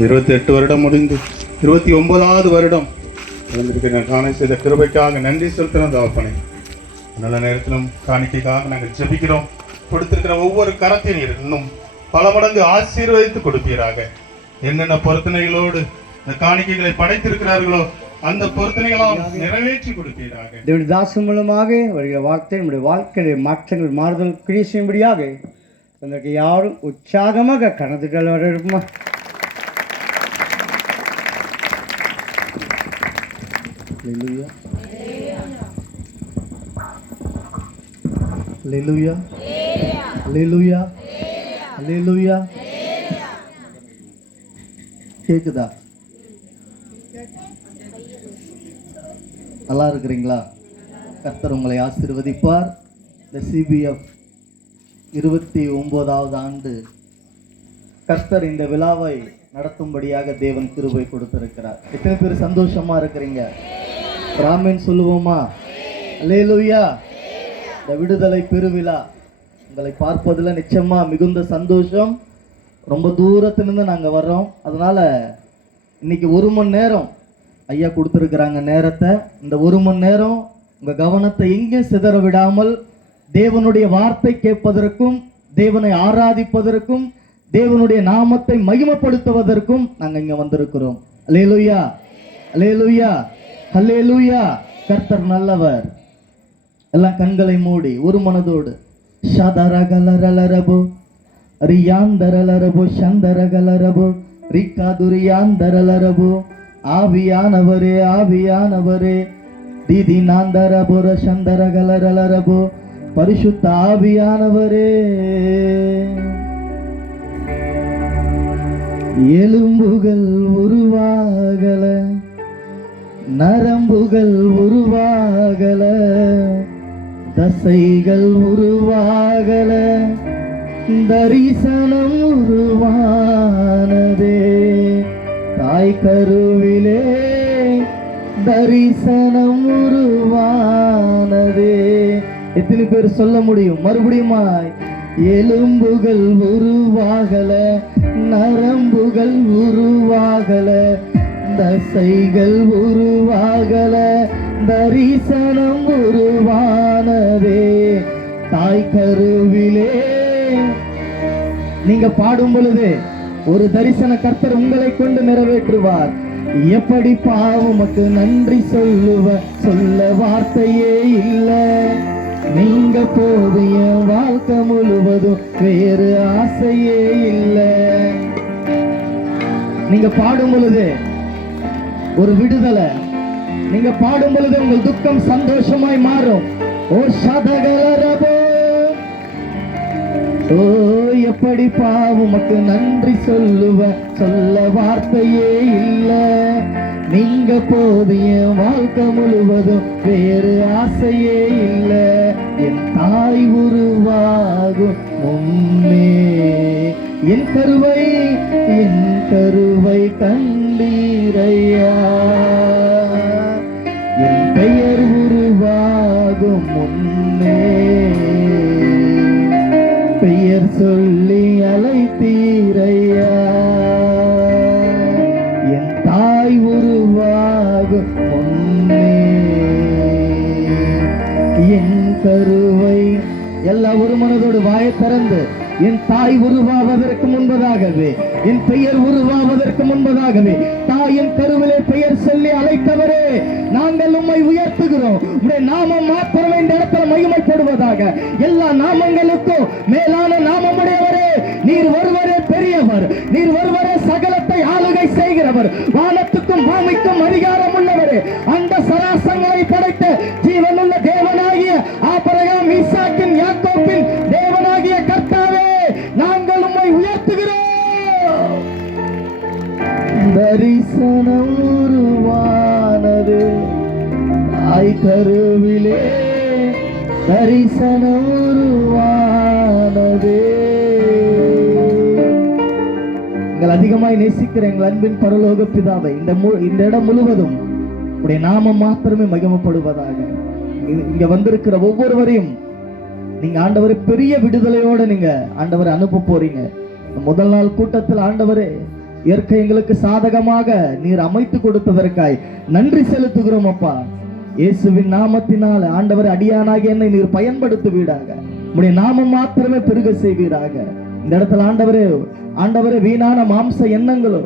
28 வருடம் முடிந்து 29வது வருடம் வந்திருக்கிற காண செய்த கிருபைக்காக நன்றி செலுத்துறேன் தகப்பனே. நல்ல நேரத்திலும் காணிக்கைக்காக நாங்கள் ஜெபிக்கிறோம். கொடுத்திருக்கிற ஒவ்வொரு கரத்தையும் நீர் இன்னும் பல மடங்கு ஆசீர்வதித்து கொடுப்பீராக. என்னென்ன பொருத்தனைகளோடு இந்த காணிக்கைகளை படைத்திருக்கிறார்களோ அந்த பொருத்தனைகளாம் நிறைவேற்றி கொடுப்பீராக. தேவனுடைய தாசன் மூலமாக வருகிற வார்த்தை நம்முடைய வாழ்க்கையில் மாற்றங்கள் மாறுதல் கிரியை செய்யும்படியாக அதற்கு யாரும் உற்சாகமாக கணத்துக்கள் வர இருக்குமா? Hallelujah. Hallelujah. Hallelujah. Hallelujah. கேக்குதா? நல்லா இருக்கிறீங்களா? கர்த்தர் உங்களை ஆசீர்வதிப்பார். இந்த CBF 29வது ஆண்டு கர்த்தர் இந்த விழாவை நடத்தும்படியாக தேவன் கிருபை கொடுத்திருக்கிறார். எத்தனை பேர் சந்தோஷமா இருக்கிறீங்க? ராமன் சொல்லுவோமா? அல்லேலூயா. இந்த விடுதலை பெருவிழா உங்களை பார்ப்பதில் நிச்சயமா மிகுந்த சந்தோஷம். ரொம்ப தூரத்திலிருந்து நாங்கள் வர்றோம். அதனால இன்னைக்கு 1 மணி நேரம் ஐயா கொடுத்துருக்குறாங்க நேரத்தை. இந்த 1 மணி நேரம் உங்கள் கவனத்தை எங்கேயும் சிதற விடாமல் தேவனுடைய வார்த்தை கேட்பதற்கும் தேவனை ஆராதிப்பதற்கும் தேவனுடைய நாமத்தை மகிமைப்படுத்துவதற்கும் நாங்கள் இங்கே வந்திருக்கிறோம். அல்லேலூயா, அல்லேலூயா, அல்லேலூயா. கர்த்தர் நல்லவர். எல்லாம் கண்களை மூடி ஒரு மனதோடு ஷதரகலரலரபோ ரியாந்தரலரபோ சந்தரகலரபோ ரிகாதுரியாந்தரலரபோ ஆவியானவரே ஆவியானவரே தீதி நாந்தரபோ சந்தரகலரலரபோ பரிசுத்த ஆவியானவரே. எலும்புகள் உருவாகல, நரம்புகள் உருவாகல, தசைகள் உருவாகல, தரிசனம் உருவானதே. தாய் கருவிலே தரிசனம் உருவானதே. எத்தனை பேர் சொல்ல முடியும்? மறுபடியுமாய் எலும்புகள் உருவாகல, நரம்புகள் உருவாகல, தசைகள் உருவாகல, தரிசனம் உருவானதே. தாய் கருவிலே நீங்க பாடும் பொழுது ஒரு தரிசன கர்த்தர் உங்களை கொண்டு நிறைவேற்றுவார். எப்படி பாவமக்கு நன்றி சொல்ல வார்த்தையே இல்லை. நீங்க போது என் வாழ்க்கை முழுவதும் வேறு ஆசையே இல்லை. நீங்க பாடும் பொழுது ஒரு விடுதலை. நீங்க பாடும் பொழுது உங்கள் துக்கம் சந்தோஷமாய் மாறும். ஓ சதகலரபோ, ஓ எப்படி பாவமக்கு நன்றி சொல்ல வார்த்தையே இல்லை. நீங்க போது என் வாழ்க்கை முழுவதும் வேறு ஆசையே இல்லை. என் தாய் உருவாகும் முன்னே என் கருவை கண்டீரையா. என் பெயர் உருவாகும் முன்னே பெயர் சொல்லி அழைத்தீரையா. என் தாய் உருவாகும் முன்னே என் கருவை. எல்லா ஒரு மனதோடு வாயை திறந்து என் தாய் உருவாவதற்கு முன்பதாகவே, என் பெயர் உருவாவதற்கு முன்பதாகவே தாயின் கருவிலே பெயர் சொல்லி அழைத்தவரே, நாங்கள் உம்மை உயர்த்துகிறோம். உம்முடைய நாமம் மாத்திரம் இந்த இடத்துல மகிமைப்படுவதாக. எல்லா நாமங்களுக்கும் மேலான நாமமுடையவரே, நீர் ஒருவரே பெரியவர், நீர் ஒருவரே சகலத்தை ஆளுகை செய்கிறவர், வானத்துக்கும் பூமிக்கும் அதிகாரம் உள்ளவரே, அந்த சராசங்களை படைத்த ஜீவனுள்ள தேவனாகிய ஆபிரகாம், ஈசாக்கின், யாக்கோபின் தேவனாகிய கர்த்தாவே, நாங்கள் உம்மை உயர்த்துகிறோம். தரிசனம் உருவானது தாய் கருவிலே, தரிசனம் உருவானது. எங்கள் அதிகமாய் நேசிக்கிற எங்கள் அன்பின் பரலோக பிதாவை, இந்த இடம் முழுவதும் உடைய நாமம் மாத்திரமே மகிமைப்படுவதாக. இங்க வந்திருக்கிற ஒவ்வொருவரையும் நீங்க ஆண்டவரை பெரிய விடுதலையோட நீங்க ஆண்டவரை அனுப்ப போறீங்க. முதல் நாள் கூட்டத்தில் ஆண்டவரே இயற்கை எங்களுக்கு சாதகமாக நீர் அமைத்து கொடுத்ததற்காய் நன்றி செலுத்துகிறோம் அப்பா. இயேசுவின் நாமத்தினால் ஆண்டவர் அடியானாக என்னை நீர் பயன்படுத்துவீராக. உம்முடைய நாமம் மாத்திரமே பெருக செய்வீராக. இந்த இடத்துல ஆண்டவரே வீணான மாம்ச எண்ணங்களோ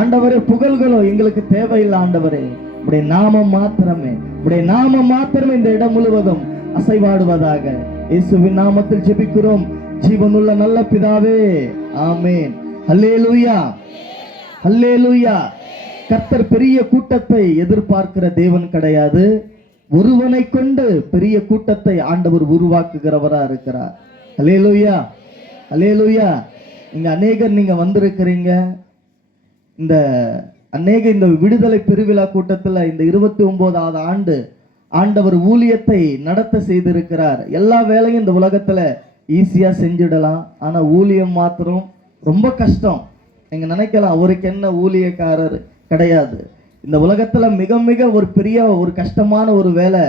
ஆண்டவரே புகழ்களோ எங்களுக்கு தேவையில்லை ஆண்டவரே. உம்முடைய நாமம் மாத்திரமே இந்த இடம் முழுவதும் அசைவாடுவதாக. இயேசுவின் நாமத்தில் ஜெபிக்கிறோம் ஜீவனுள்ள நல்ல பிதாவே, ஆமென். அல்லேலூயா, அல்லேலூயா. கர்த்தர் பெரிய கூட்டத்தை எதிர்பார்க்கிற தேவன் கிடையாது. ஒருவனை கொண்டு பெரிய கூட்டத்தை ஆண்டவர் உருவாக்குகிறவரா இருக்கிறார். அல்லேலூயா, அல்லேலூயா. இங்க அநேகர் நீங்க வந்திருக்கிறீங்க. இந்த விடுதலை பெருவிழா கூட்டத்தில் இந்த 29வது ஆண்டு ஆண்டவர் ஊழியத்தை நடத்த செய்திருக்கிறார். எல்லா வேலையும் இந்த உலகத்துல ஈஸியா செஞ்சிடலாம். ஆனா ஊழியம் மாத்திரம் ரொம்ப கஷ்டம். நீங்க நினைக்கலாம் அவருக்கு என்ன ஊழியக்காரர் கிடையாது. இந்த உலகத்துல மிக மிக ஒரு பெரிய ஒரு கஷ்டமான ஒரு வேலை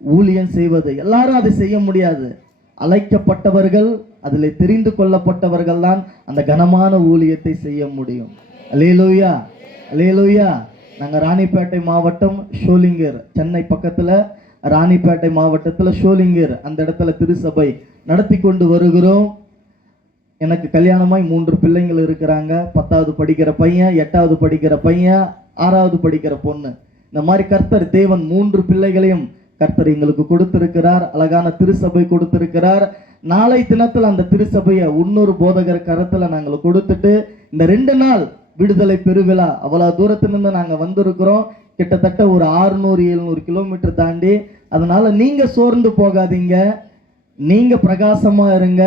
ஊழியம் செய்வது. எல்லாரும் அதை செய்ய முடியாது. அழைக்கப்பட்டவர்கள், அதில் தெரிந்து கொள்ளப்பட்டவர்கள் தான் அந்த கனமான ஊழியத்தை செய்ய முடியும். அல்லேலூயா, அல்லேலூயா. நாங்கள் ராணிப்பேட்டை மாவட்டம் ஷோலிங்கர், சென்னை பக்கத்தில் ராணிப்பேட்டை மாவட்டத்தில் ஷோலிங்கர் அந்த இடத்துல திருசபை நடத்தி கொண்டு வருகிறோம். எனக்கு கல்யாணமாய் 3 பிள்ளைங்கள் இருக்கிறாங்க. 10வது படிக்கிற பையன், 8வது படிக்கிற பையன், 6வது படிக்கிற பொண்ணு. இந்த மாதிரி கர்த்தர் தேவன் 3 பிள்ளைகளையும் கர்த்தர் எங்களுக்கு கொடுத்திருக்கிறார். அழகான திருசபை கொடுத்திருக்கிறார். நாளை தினத்தில் அந்த திருசபையை இன்னொரு போதகர் கரத்தில் நாங்கள் கொடுத்துட்டு இந்த 2 நாள் விடுதலை பெருவிழா அவ்வளோ தூரத்திலிருந்து நாங்கள் வந்திருக்கிறோம். கிட்டத்தட்ட ஒரு 600-700 கிலோமீட்டர் தாண்டி. அதனால நீங்க சோர்ந்து போகாதீங்க, நீங்க பிரகாசமா இருங்க.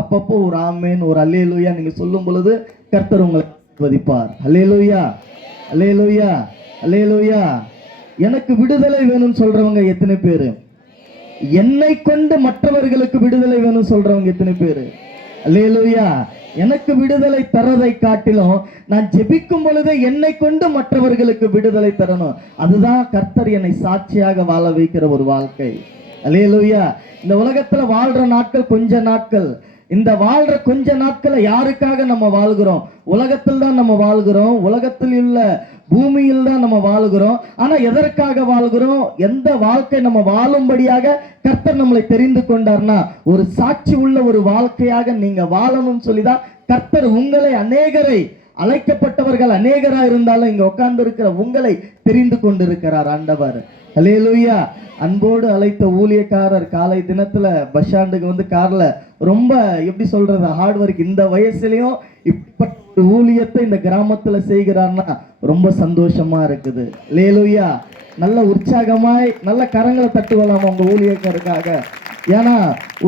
அப்பப்போ ஒரு ஆமேன், ஒரு அல்லேலூயா நீங்க சொல்லும் பொழுது கர்த்தர் உங்களை ஆசீர்வதிப்பார். அல்லேலூயா, அல்லேலூயா, அல்லேலூயா. எனக்கு விடுதலை வேணும்னு சொல்றவங்க எத்தனை பேரு? என்னை கொண்டு மற்றவர்களுக்கு விடுதலை வேணும் சொல்றவங்க எத்தனை பேரு? அல்லேலூயா. எனக்கு விடுதலை தரதை காட்டிலும் நான் ஜெபிக்கும் பொழுது என்னை கொண்டு மற்றவர்களுக்கு விடுதலை தரணும். அதுதான் கர்த்தர் என்னை சாட்சியாக வாழ வைக்கிற ஒரு வாழ்க்கை. அல்லேலூயா. இந்த உலகத்துல வாழ்ற நாட்கள் கொஞ்ச நாட்கள். இந்த வாழ்ற கொஞ்ச நாட்களை யாருக்காக நம்ம வாழ்கிறோம்? உலகத்தில் தான் நம்ம வாழ்கிறோம். உலகத்தில் உள்ள பூமியில் தான் நம்ம வாழ்கிறோம். ஆனா எதற்காக வாழ்கிறோம்? எந்த வாழ்க்கை நம்ம வாழும்படியாக கர்த்தர் நம்மளை தெரிந்து கொண்டார்னா ஒரு சாட்சி உள்ள ஒரு வாழ்க்கையாக நீங்க வாழணும்னு சொல்லிதான் கர்த்தர் உங்களை அநேகரை, அழைக்கப்பட்டவர்கள் அநேகரா இருந்தாலும் இங்க உட்கார்ந்து இருக்கிற உங்களை தெரிந்து கொண்டிருக்கிறார் ஆண்டவர். அல்லேலூயா. அன்போடு அழைத்த ஊழியக்காரர் காலை தினத்துல பஸ் ஸ்டாண்டுக்கு வந்து கார்ல ரொம்ப எப்படி சொல்றது ஹார்ட் ஒர்க். இந்த வயசுலயும் இப்ப ஊழியத்தை இந்த கிராமத்துல செய்கிறார்னா ரொம்ப சந்தோஷமா இருக்குது. அல்லேலூயா. நல்ல உற்சாகமாய் நல்ல கரங்களை தட்டுவலாம் உங்க ஊழியக்காருக்காக. ஏன்னா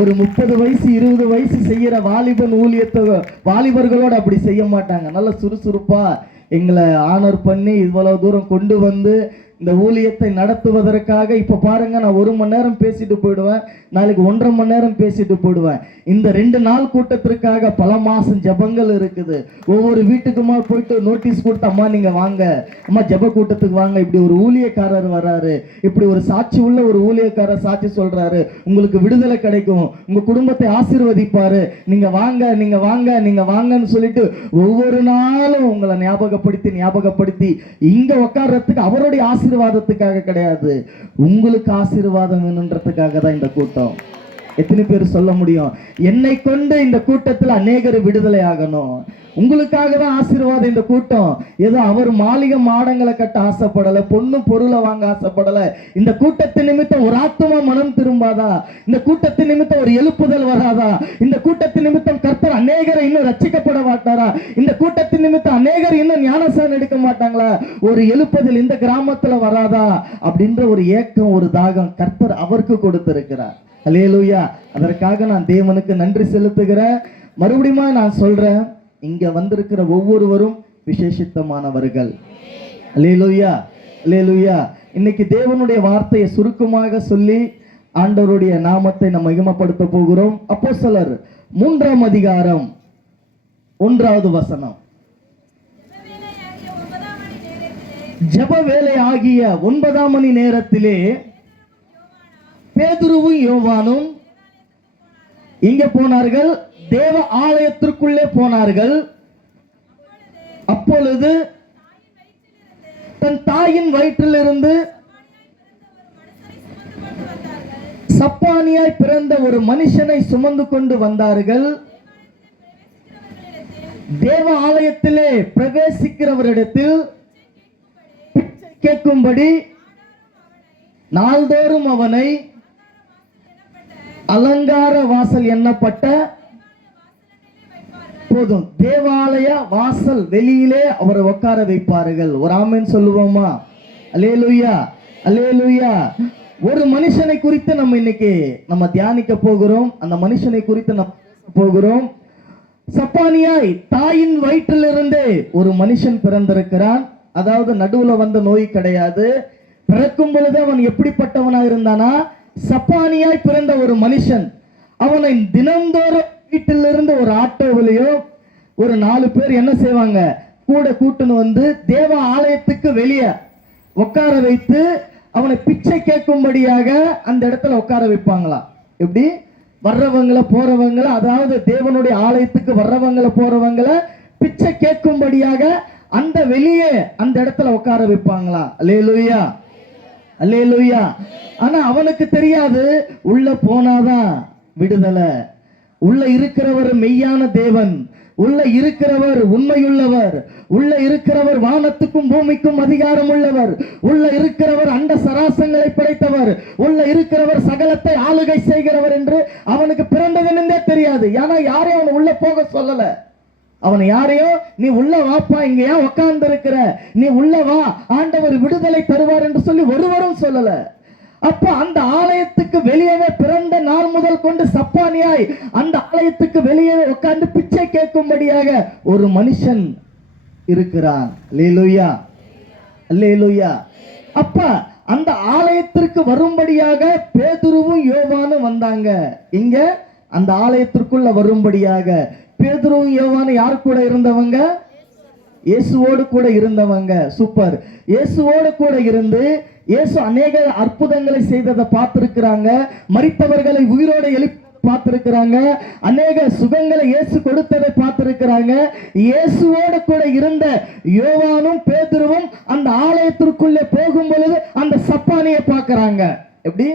ஒரு 30 வயசு 20 வயசு செய்யற வாலிபன் ஊழியத்தை வாலிபர்களோட அப்படி செய்ய மாட்டாங்க. நல்ல சுறுசுறுப்பா எங்களை ஆனர் பண்ணி இவ்வளவு தூரம் கொண்டு வந்து இந்த ஊழியத்தை நடத்துவதற்காக. இப்ப பாருங்க, நான் 1 மணி நேரம் பேசிட்டு போயிடுவேன், நாளைக்கு 1.5 மணி நேரம் பேசிட்டு போயிடுவேன். இந்த 2 நாள் கூட்டத்திற்காக பல மாசம் ஜபங்கள் இருக்குது. ஒவ்வொரு வீட்டுக்குமா போயிட்டு நோட்டீஸ் கொடுத்து, அம்மா நீங்க வாங்க, அம்மா ஜப கூட்டத்துக்கு வாங்க, இப்படி ஒரு ஊழியக்காரர் வர்றாரு, இப்படி ஒரு சாட்சி உள்ள ஒரு ஊழியக்காரர் சாட்சி சொல்றாரு, உங்களுக்கு விடுதலை கிடைக்கும், உங்க குடும்பத்தை ஆசீர்வதிப்பாரு, நீங்க வாங்க, நீங்க வாங்க, நீங்க வாங்கன்னு சொல்லிட்டு ஒவ்வொரு நாளும் உங்களை ஞாபகப்படுத்தி இங்க உட்கார்றதுக்கு அவருடைய ஆசீர்வாதத்துக்காக கிடையாது, உங்களுக்கு ஆசீர்வாதம் வேணுன்றதுக்காக தான் இந்த கூட்டம். எத்தனை பேர் சொல்ல முடியும்? என்னை கொண்டு இந்த கூட்டத்தில் அநேகர் விடுதலை ஆகணும். உங்களுக்காக தான் ஆசீர்வாதம் இந்த கூட்டம். ஏதோ அவர் மாளிகை மாடங்களை கட்ட ஆசைப்படல, பொண்ணு பொருளை வாங்க ஆசைப்படல. இந்த கூட்டத்தின் நிமித்தம் ஒரு ஆத்மா மனம் திரும்பாதா? இந்த கூட்டத்தின் நிமித்தம் ஒரு எழுப்புதல் வராதா? இந்த கூட்டத்தின் நிமித்தம் கர்த்தர் அநேகரை இன்னும் ரட்சிக்கப்பட மாட்டாரா? இந்த கூட்டத்தின் நிமித்தம் அநேகர் இன்னும் ஞானசானம் எடுக்க மாட்டாங்களா? ஒரு எழுப்புதல் இந்த கிராமத்துல வராதா அப்படின்ற ஒரு ஏக்கம், ஒரு தாகம் கர்த்தர் அவருக்கு கொடுத்திருக்கிறார். அல்லேலூயா. அதற்காக நான் தேவனுக்கு நன்றி செலுத்துகிறேன். மறுபடியும் நான் சொல்றேன், இங்க வந்திருக்கிற ஒவ்வொருவரும் விசேஷித்தமானவர்கள். அல்லேலூயா, அல்லேலூயா. இன்னைக்கு தேவனுடைய வார்த்தையை சுருக்கமாக சொல்லி ஆண்டவருடைய நாமத்தை நம்ம மகிமைப்படுத்த போகிறோம். அப்போஸ்தலர் 3ஆம் அதிகாரம் 1வது வசனம். ஜெப வேலை ஆகிய 9ஆம் மணி நேரத்திலே பேதுருவும் யோவானும் இங்க போனார்கள், தேவ ஆலயத்திற்குள்ளே போனார்கள். அப்பொழுது தன் தாயின் வயிற்றிலிருந்து சப்பானியாய் பிறந்த ஒரு மனுஷனை சுமந்து கொண்டு வந்தார்கள். தேவ ஆலயத்திலே பிரவேசிக்கிறவரிடத்தில் பிச்சை கேட்கும்படி நாள்தோறும் அவனை அலங்கார வாசல் எண்ணப்பட்ட போதும் தேவாலய வாசல் வெளியிலே அவரை உட்கார வைப்பார்கள். ஒரு ஆமென் சொல்லுவோமா? அல்லேலூயா, அல்லேலூயா. ஒரு மனுஷனை குறித்து நம்ம இன்னைக்கு தியானிக்க போகிறோம். அந்த மனுஷனை குறித்து நம்ம பேச போகிறோம். சப்பானியாய் தாயின் வயிற்றிலிருந்தே ஒரு மனுஷன் பிறந்திருக்கிறான். அதாவது நடுவுல வந்த நோய் கிடையாது. பிறக்கும் பொழுது அவன் எப்படிப்பட்டவனா இருந்தானா? சப்பானியாய் பிறந்த ஒரு மனுஷன். அவனை தினந்தோறும் வீட்டிலிருந்து ஒரு ஆட்டோவிலையோ ஒரு 4 பேர் என்ன செய்வாங்க, கூட கூட்டுன்னு வந்து தேவ ஆலயத்துக்கு வெளியே உட்கார வைத்து அவனை பிச்சை கேட்கும்படியாக அந்த இடத்துல உட்கார வைப்பாங்களாம். எப்படி? வர்றவங்களை போறவங்களை, அதாவது தேவனுடைய ஆலயத்துக்கு வர்றவங்களை போறவங்களை பிச்சை கேட்கும்படியாக அந்த வெளியே அந்த இடத்துல உட்கார வைப்பாங்களா. அல்லேலூயா, அல்லேலூயா. ஆனா அவனுக்கு தெரியாது, உள்ள போனாதான் விடுதலை. உள்ள இருக்கிறவர் மெய்யான தேவன், உள்ள இருக்கிறவர் உண்மையுள்ளவர், உள்ள இருக்கிறவர் வானத்துக்கும் பூமிக்கும் அதிகாரம் உள்ளவர், உள்ள இருக்கிறவர் அண்ட சராசங்களை படைத்தவர், உள்ள இருக்கிறவர் சகலத்தை ஆளுகை செய்கிறவர் என்று அவனுக்கு பிறந்ததுன்னே தெரியாது. ஏன்னா யாரையும் அவனை உள்ள போக சொல்லல. அவன் யாரையோ நீ உள்ள வாப்பா, இங்க ஏன் உட்கார்ந்து இருக்கிற, நீ உள்ள வா, ஆண்டவர் விடுதலை தருவார் என்று சொல்லி ஒருவரும் சொல்லல. அப்ப அந்த ஆலயத்துக்கு வெளியே பிறந்த நாள் முதல் கொண்டு சப்பானியாய் அந்த ஆலயத்துக்கு வெளியே உட்கார்ந்து பிச்சை கேட்கும்படியாக ஒரு மனுஷன் இருக்கிறான். அல்லேலூயா, அல்லேலூயா. அப்ப அந்த ஆலயத்திற்கு வரும்படியாக பேதுருவும் யோவானும் வந்தாங்க. இங்க அந்த ஆலயத்திற்குள்ள வரும்படியாக பேதுருவும் யோவானும் யார் கூட இருந்தவங்க? இயேசுவோடு கூட இருந்தவங்க. சூப்பர். இயேசுவோடு கூட இருந்து இயேசு அநேக அற்புதங்களை செய்ததை பார்த்திருக்கிறாங்க. மரித்தவர்களை உயிரோடு எழுப்பி பார்த்திருக்கிறாங்க. அநேக சுகங்களை இயேசு கொடுத்ததை பார்த்திருக்கிறாங்க. இயேசுவோடு கூட இருந்த யோவானும் பேதுருவும் அந்த ஆலயத்திற்குள்ளே போகும் பொழுது அந்த சப்பானியை பார்க்கறாங்க. எப்படி?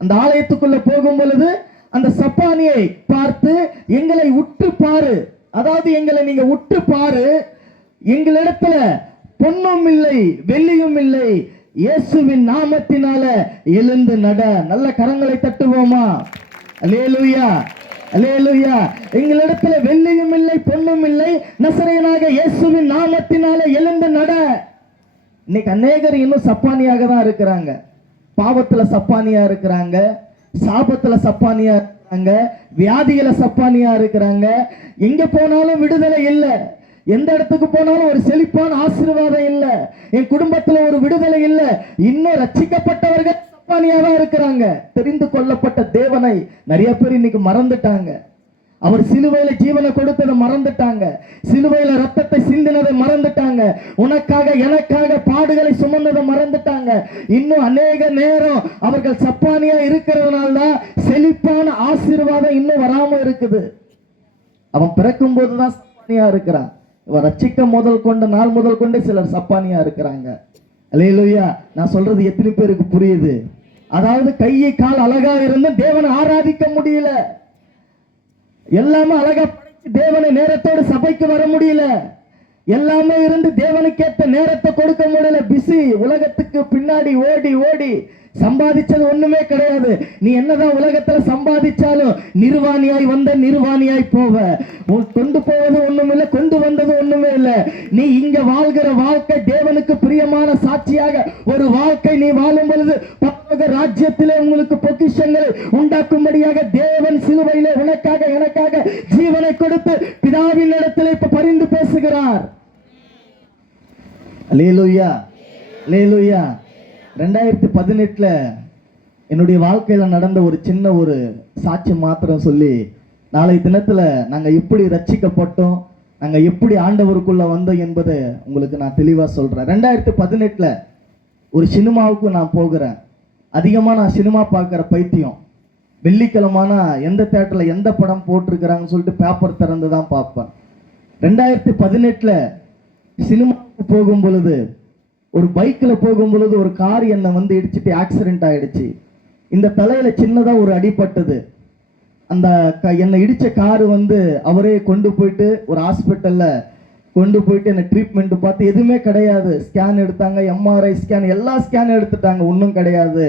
அந்த ஆலயத்துக்குள்ள போகும் பொழுது அந்த சப்பானியை பார்த்து, எங்களை உற்று பாரு, அதாவது எங்களை நீங்க உற்று பாரு, எங்களிடத்துல பொன்னும் இல்லை வெள்ளியும் இல்லை, இயேசுவின் நாமத்தினால எழுந்து நட. நல்ல கரங்களை தட்டுவோமா? அல்லேலூயா, அல்லேலூயா. எங்களிடத்துல வெள்ளியும் இல்லை பொன்னும் இல்லை, நசரேயனாக இயேசுவின் நாமத்தினால எழுந்து நட. இன்னைக்கு அநேகர் இன்னும் சப்பானியாக தான் இருக்கிறாங்க. பாவத்துல சப்பானியா இருக்கிறாங்க, சாபத்துல சப்பானியா இருக்கிறாங்க, வியாதிகளை சப்பானியா இருக்கிறாங்க. எங்க போனாலும் விடுதலை இல்லை, எந்த இடத்துக்கு போனாலும் ஒரு செழிப்பான ஆசீர்வாதம் இல்ல, என் குடும்பத்துல ஒரு விடுதலை இல்ல. இன்னும் ரட்சிக்கப்பட்டவர்கள் சப்பானியாதான் இருக்கிறாங்க. தெரிந்து கொள்ளப்பட்ட தேவனை நிறைய பேர் இன்னைக்கு மறந்துட்டாங்க. அவர் சிலுவையில ஜீவனை கொடுத்ததை மறந்துட்டாங்க, சிலுவையில ரத்தத்தை சிந்தினதை மறந்துட்டாங்க, உனக்காக எனக்காக பாடுகளை சுமந்ததை மறந்துட்டாங்க. இன்னும் அநேக நேரம் அவர்கள் சப்பானியா இருக்கிறதுனால்தான் செழிப்பான ஆசீர்வாதம் இன்னும் வராம இருக்குது. அவன் பிறக்கும் போதுதான் சப்பானியா இருக்கிறான். இவன் ரட்சிக்க முதல் கொண்ட நாள் முதல் கொண்டு சிலர் சப்பானியா இருக்கிறாங்க. அல்லேலூயா. நான் சொல்றது எத்தனை பேருக்கு புரியுது? அதாவது கையை கால் அழகா இருந்து தேவனை ஆராதிக்க முடியல, எல்லாமே அழகா தேவனை நேரத்தோடு சபைக்கு வர முடியல, எல்லாமே இருந்து தேவனுக்கு ஏற்ற நேரத்தை கொடுக்க முடியல. பிஸி, உலகத்துக்கு பின்னாடி ஓடி ஓடி சம்பாதிச்சது ஒண்ணுமே கிடையாது. நீ என்னதான் உலகத்துல சம்பாதிச்சாலும் நிர்வாணியாய் வந்த நிர்வாணியாய் போவ. கொண்டு போவது ஒண்ணும் இல்லை, கொண்டு வந்தது ஒண்ணுமே இல்லை. நீ இங்க வாழ்கிற வாழ்க்கை தேவனுக்கு பிரியமான சாட்சியாக ஒரு வாழ்க்கை நீ வாழும் பொழுது பரலோக ராஜ்யத்திலே உங்களுக்கு பொக்கிஷங்களை உண்டாக்கும்படியாக தேவன் சிலுவையிலே உனக்காக எனக்காக ஜீவனை கொடுத்து பிதாவின் இடத்திலே இப்ப பரிந்து பேசுகிறார். அல்லேலூயா, அல்லேலூயா. 2018 என்னுடைய வாழ்க்கையில நடந்த ஒரு சின்ன ஒரு சாட்சி மாத்திரம் சொல்லி, நாளை தினத்துல நாங்க எப்படி ரட்சிக்கப்பட்டோம், நாங்க எப்படி ஆண்டவருக்குள்ள வந்தோம் என்பதை உங்களுக்கு நான் தெளிவா சொல்றேன். 2018 ஒரு சினிமாவுக்கு நான் போகிறேன். அதிகமா நான் சினிமா பார்க்கிற பைத்தியம். வெள்ளிக்கிழமானா எந்த தேட்டரில் எந்த படம் போட்டிருக்கிறாங்கன்னு சொல்லிட்டு பேப்பர் திறந்து தான் பார்ப்பேன். 2018 சினிமாவுக்கு போகும் பொழுது, ஒரு பைக்கில் போகும் பொழுது ஒரு கார் என்னை வந்து இடிச்சிட்டு ஆக்சிடென்ட் ஆகிடுச்சு. இந்த தலையில் சின்னதாக ஒரு அடிபட்டது. அந்த என்னை இடித்த காரு வந்து அவரே கொண்டு போயிட்டு ஒரு ஹாஸ்பிட்டலில் கொண்டு போயிட்டு என்னை ட்ரீட்மெண்ட் பார்த்து எதுவுமே கிடையாது. ஸ்கேன் எடுத்தாங்க, எம்ஆர்ஐ ஸ்கேன், எல்லா ஸ்கேன் எடுத்துட்டாங்க, ஒன்றும் கிடையாது.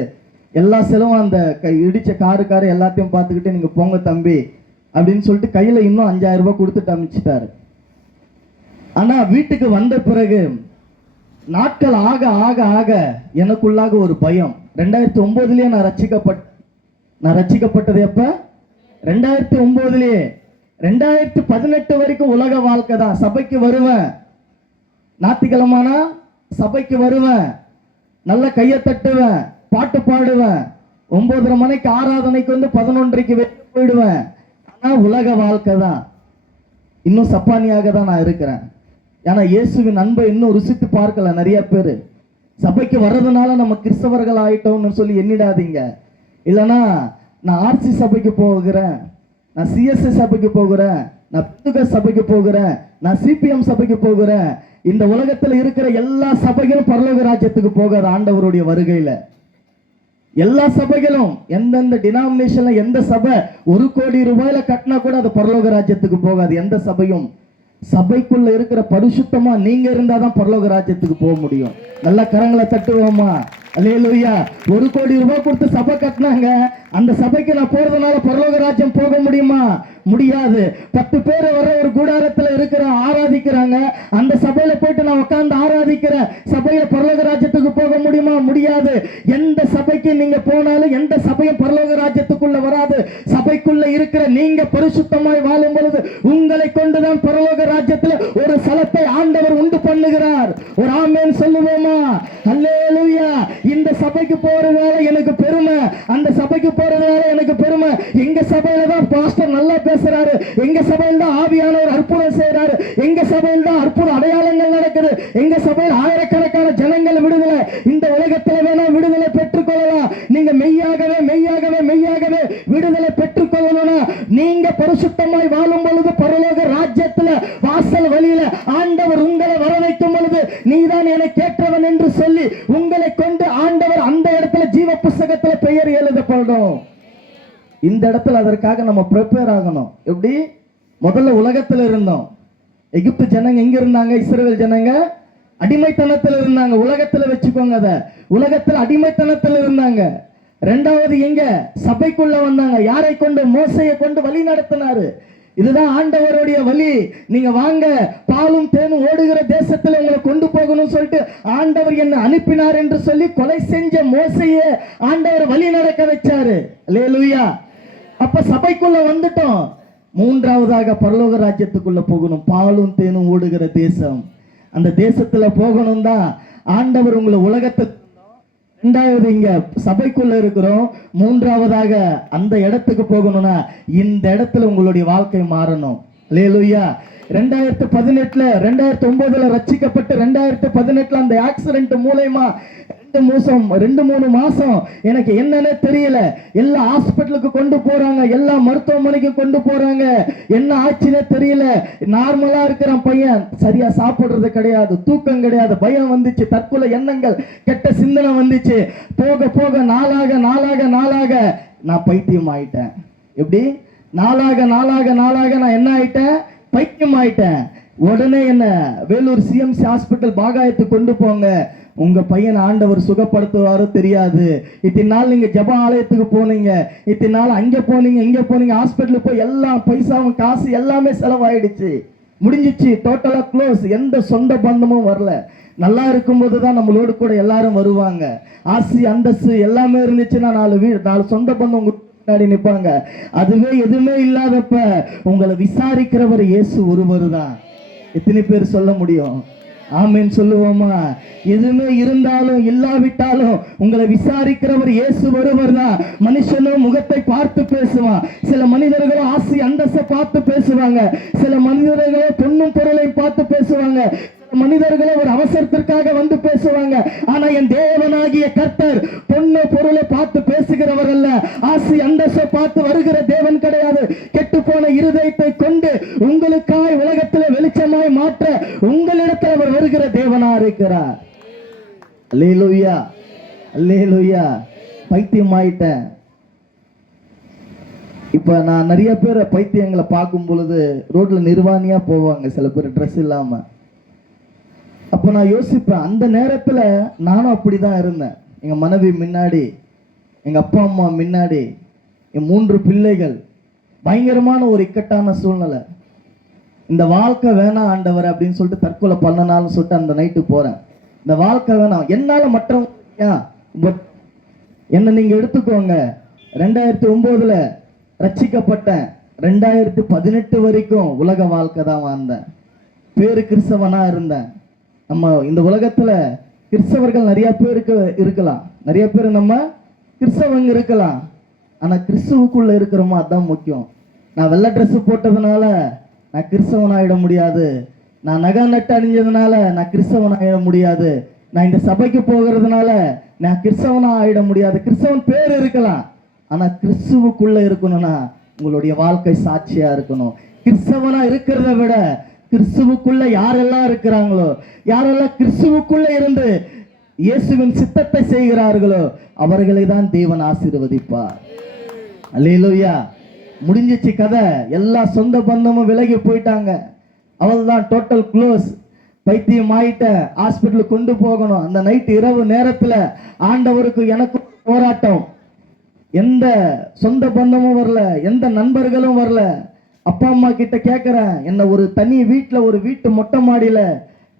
எல்லா செலவும் அந்த இடித்த காரு எல்லாத்தையும் பார்த்துக்கிட்டு நீங்கள் போங்க தம்பி அப்படின்னு சொல்லிட்டு கையில் இன்னும் 5000 ரூபாய் கொடுத்துட்டு அமைச்சிட்டாரு. ஆனால் வீட்டுக்கு வந்த பிறகு நாட்கள் ஆக ஆக ஆக எனக்குள்ளாக ஒரு பயம். 2009 நான் ரட்சிக்கப்பட்டது எப்ப? 2009. 2018 வரைக்கும் உலக வாழ்க்கை தான். சபைக்கு வருவேன், ஞாயிற்றுக்கிழமானா சபைக்கு வருவேன், நல்ல கையை தட்டுவேன், பாட்டு பாடுவேன், 9:30 மணிக்கு ஆராதனைக்கு வந்து 11:30க்கு வெளியே போயிடுவேன். ஆனா உலக வாழ்க்கை தான். இன்னும் சப்பானியாக தான் நான் இருக்கிறேன். ஏன்னா இயேசுவின் அன்பை இன்னும் ருசித்து பார்க்கல நிறைய பேர். சபைக்கு வர்றதுனால நம்ம கிறிஸ்தவர்கள் ஆயிட்டோம்னு சொல்லி எண்ணிடாதீங்க. இல்லைன்னா நான் ஆர்சி சபைக்கு போகிறேன், நான் சிஎஸ்ஐ சபைக்கு போகிறேன், நான் பிதுக சபைக்கு போகிறேன், நான் சிபிஎம் சபைக்கு போகிறேன். இந்த உலகத்தில் இருக்கிற எல்லா சபைகளும் பரலோக ராஜ்யத்துக்கு போகாது ஆண்டவருடைய வருகையில. எல்லா சபைகளும் எந்தெந்த டினாமினேஷன்ல எந்த சபை 1 கோடி ரூபாயில கட்டினா கூட அது பரலோக ராஜ்யத்துக்கு போகாது. எந்த சபையும் சபைக்குள்ள இருக்கிற பரிசுத்தமா நீங்க இருந்தாதான் பரலோக ராஜ்யத்துக்கு போக முடியும். நல்ல கரங்களை தட்டுவோமா? அல்லேலூயா. 1 கோடி ரூபாய் கொடுத்து சபை கட்டினாங்க, அந்த சபைக்கு நான் போறதுனால பரலோக ராஜ்யம் போக முடியுமா? முடியாது. 10 பேர் வர ஒரு கூடாரத்துல இருக்கிற ஆராதிக்கிறாங்க, அந்த சபையில போயிட்டு நான் உட்கார்ந்து ஆராதிக்கிறேன், சபையில பரலோக ராஜ்யத்துக்கு போக முடியுமா? முடியாது. எந்த சபைக்கு நீங்க போனாலும் எந்த சபையும் பரலோக ராஜ்யத்துக்குள்ள வராது. சபைக்குள்ள இருக்கிற நீங்க பரிசுத்தமாய் வாழும் பொழுது உங்களை கொண்டுதான் பரலோக ராஜ்யத்துல ஒரு ஸ்தலத்தை ஆண்டவர் உண்டு பண்ணுகிறார். ஒரு ஆமென் சொல்லுவோமா? அல்லேலூயா. இந்த சபைக்கு போறதால எனக்கு பெருமை, அந்த சபைக்கு போறதால எனக்கு பெருமை. எங்க சபையில தான் பாஸ்டர் நல்லா பேசுறாரு, எங்க சபையில் தான் ஆவியானவர் அற்புதம் செய்யறாரு, எங்க சபையில் தான் அற்புத அடையாளங்கள் நடக்குது, எங்க சபையில் ஆயிரக்கணக்கான ஜனங்கள் விடுதலை. இந்த உலகத்துல வேணா விடுதலை பெற்றுக் கொள்ளலாம். நீங்க மெய்யாகவே மெய்யாகவே மெய்யாகவே விடுதலை பெற்றுக் கொள்ளணும்னா நீங்க பரிசுத்தமாய் வாழும் பொழுது பரலோக ராஜ்யத்துல வாசல் வழியில ஆண்டவர் உங்களை வரவைக்கும் பொழுது நீதான் என கேட்டவன் என்று சொல்லி உங்களை கொண்டு ஆண்டவர் அந்த இடத்துல ஜீவ புஸ்தகத்துல பெயர் எழுதப்படும். இந்த இடத்துல அதற்காக நம்ம ப்ரிப்பேர் ஆகணும். எப்படி? முதல்ல உலகத்துல இருந்தோம். எகிப்து ஜனங்க எங்க இருந்தாங்க? இஸ்ரவேல் ஜனங்க அடிமைத்தனத்துல இருந்தாங்க. உலகத்துல வச்சுக்கோங்க, அத உலகத்துல அடிமைத்தனத்துல இருந்தாங்க. 2வது எங்க? சபைக்குள்ள வந்தாங்க. யாரை கொண்டு? மோசையை கொண்டு வழி நடத்தினாரு. இதுதான் ஆண்டவருடைய வழி. நீங்க வாங்க, பாலும் தேனும் ஓடுகிற தேசத்துல உங்களை கொண்டு போகணும்னு சொல்லிட்டு ஆண்டவர் என்ன அனுப்பினார் என்று சொல்லி கொலை செஞ்ச மோசையை ஆண்டவர் வழி நடக்க வச்சாரு. அல்லேலூயா. அப்ப சபைக்குள்ள வந்துட்டோம். 3வதாக பரலோக ராஜ்யத்துக்குள்ள போகணும். பாலும் தேனும் ஓடுகிற தேசம், அந்த தேசத்துல போகணும் தான் ஆண்டவர் உங்களை உலகத்துக்கு. 2வது இங்க சபைக்குள்ள இருக்கிறோம். 3வதாக அந்த இடத்துக்கு போகணும்னா இந்த இடத்துல உங்களுடைய வாழ்க்கை மாறணும். அல்லேலூயா. 2018 2009 ரட்சிக்கப்பட்டு 2018 அந்த ஆக்சிடென்ட் மூலமா 2-3 மாசம் எனக்கு என்னன்னு தெரியல. எல்லா ஹாஸ்பிட்டலுக்கு கொண்டு போறாங்க, எல்லா மருத்துவமனைக்கு கொண்டு போறாங்க. என்ன ஆச்சுன்னே தெரியல. நார்மலா இருக்கிற பையன், சரியா சாப்பிடுறது கிடையாது, தூக்கம் கிடையாது, பயம் வந்துச்சு, தற்கொலை எண்ணங்கள், கெட்ட சிந்தனை வந்துச்சு. போக போக நாளாக நான் பைத்தியம் ஆயிட்டேன். எப்படி? நாளாக நான் என்ன ஆயிட்டேன்? பைத்தியம் ஆயிட்டேன். உடனே என்ன வேலூர் சிஎம்சி ஹாஸ்பிட்டல் பாகாயத்துக்கு கொண்டு போங்க, உங்க பையன் ஆண்டவர் சுகப்படுத்துவாரோ தெரியாது. இத்தனை நாள் நீங்க ஜப ஆலயத்துக்கு போனீங்க, இத்தனை நாள் அங்க போனீங்க இங்க போனீங்க, ஹாஸ்பிட்டலுக்கு போய் எல்லா பைசாவும் காசு எல்லாமே செலவாயிடுச்சு, முடிஞ்சிச்சு, டோட்டலா க்ளோஸ். எந்த சொந்த பந்தமும் வரல. நல்லா இருக்கும்போது தான் நம்மளோடு கூட எல்லாரும் வருவாங்க. ஆசி அந்தஸ்து எல்லாமே இருந்துச்சுன்னா 4 சொந்த பந்தம் உங்க முன்னாடி நிற்பாங்க. அதுவே எதுவுமே இல்லாதப்ப உங்களை விசாரிக்கிறவர் இயேசு ஒருவர் தான். எத்தனை பேர் சொல்ல முடியும்? ஆமென் சொல்லுவோமா? எதுவுமே இருந்தாலும் இல்லாவிட்டாலும் உங்களை விசாரிக்கிறவர் இயேசு ஒருவர் தான். மனுஷனும் முகத்தை பார்த்து பேசுவான். சில மனிதர்களும் ஆசி அந்தஸ்தை பார்த்து பேசுவாங்க, சில மனிதர்களும் பொன்னும் பொருளை பார்த்து பேசுவாங்க, சில மனிதர்களே ஒரு அவசரத்திற்காக வந்து பேசுவாங்க. ஆனா என் தேவனாகிய கர்த்தர் பொண்ணு பொருளை பார்த்து பேசுகிறவர் அல்ல. ஆசி அந்தஸ்தை பார்த்து வருகிற தேவன் கிடையாது. கெட்டு போன இருதயத்தை கொண்டு உங்களுக்காய் உலகத்தில் வெளிச்சமாய் மாற்ற உங்களிடத்தில் அவர் வருகிற தேவனா இருக்கிறார். அல்லேலூயா, அல்லேலூயா. பைத்தியம் ஆயிட்டேன். இப்ப நான் நிறைய பேர் பைத்தியங்களை பார்க்கும் பொழுது ரோட்ல நிர்வாணியா போவாங்க, சில பேர் ட்ரெஸ் இல்லாம. அப்ப நான் யோசிப்பேன், அந்த நேரத்துல நானும் அப்படிதான் இருந்தேன். எங்க மனைவி முன்னாடி, எங்க அப்பா அம்மா முன்னாடி, என் 3 பிள்ளைகள், பயங்கரமான ஒரு இக்கட்டான சூழ்நிலை. இந்த வாழ்க்கை வேணாம் ஆண்டவர் அப்படின்னு சொல்லிட்டு தற்கொலை பண்ணனாலும் சொல்லிட்டு அந்த நைட்டு போறேன். இந்த வாழ்க்கை வேணாம், என்னால மற்றவங்க என்ன நீங்க எடுத்துக்கோங்க. 2009 ரட்சிக்கப்பட்டேன். 2018 வரைக்கும் உலக வாழ்க்கை தான் வாழ்ந்தேன். பேரு கிறிஸ்தவனா இருந்தேன். நம்ம இந்த உலகத்துல கிறிஸ்தவர்கள் நிறைய பேருக்கு இருக்கலாம், நிறைய பேர் நம்ம கிறிஸ்தவங்க இருக்கலாம். ஆனா கிறிஸ்துவுக்குள்ள இருக்கிறோமோ அதுதான் முக்கியம். நான் வெள்ளை ட்ரெஸ் போட்டதுனால நான் கிறிஸ்தவன் ஆயிட முடியாது. நான் நகை நட்டு அணிஞ்சதுனால நான் கிறிஸ்தவன் ஆயிட முடியாது. நான் இந்த சபைக்கு போகிறதுனால நான் கிறிஸ்தவனா ஆயிட முடியாது. கிறிஸ்தவன் பேர் இருக்கலாம், ஆனா கிறிஸ்துவுக்குள்ள இருக்கணும்னா உங்களுடைய வாழ்க்கை சாட்சியா இருக்கணும். கிறிஸ்தவனா இருக்கிறத விட கிறிஸ்துவுக்குள்ள யாரெல்லாம் இருக்கிறாங்களோ, யாரெல்லாம் கிறிஸ்துவுக்குள்ள இருந்து இயேசுவின் சித்தத்தை செய்கிறார்களோ அவர்களை தான் தேவன் ஆசீர்வதிப்பார். அல்லேலூயா. முடிஞ்சிச்சு கதை. எல்லா சொந்த பந்தமும் விலகி போயிட்டாங்க. அவள்தான் டோட்டல் க்ளோஸ். பைத்தியம் ஆயிட்ட, ஹாஸ்பிட்டலுக்கு கொண்டு போகணும். அந்த நைட்டு இரவு நேரத்துல ஆண்டவருக்கு எனக்கும் போராட்டம். எந்த சொந்த பந்தமும் வரல, எந்த நண்பர்களும் வரல. அப்பா அம்மா கிட்ட கேட்கிறேன், என்ன ஒரு தனி வீட்டுல, ஒரு வீட்டு மொட்டை மாடியில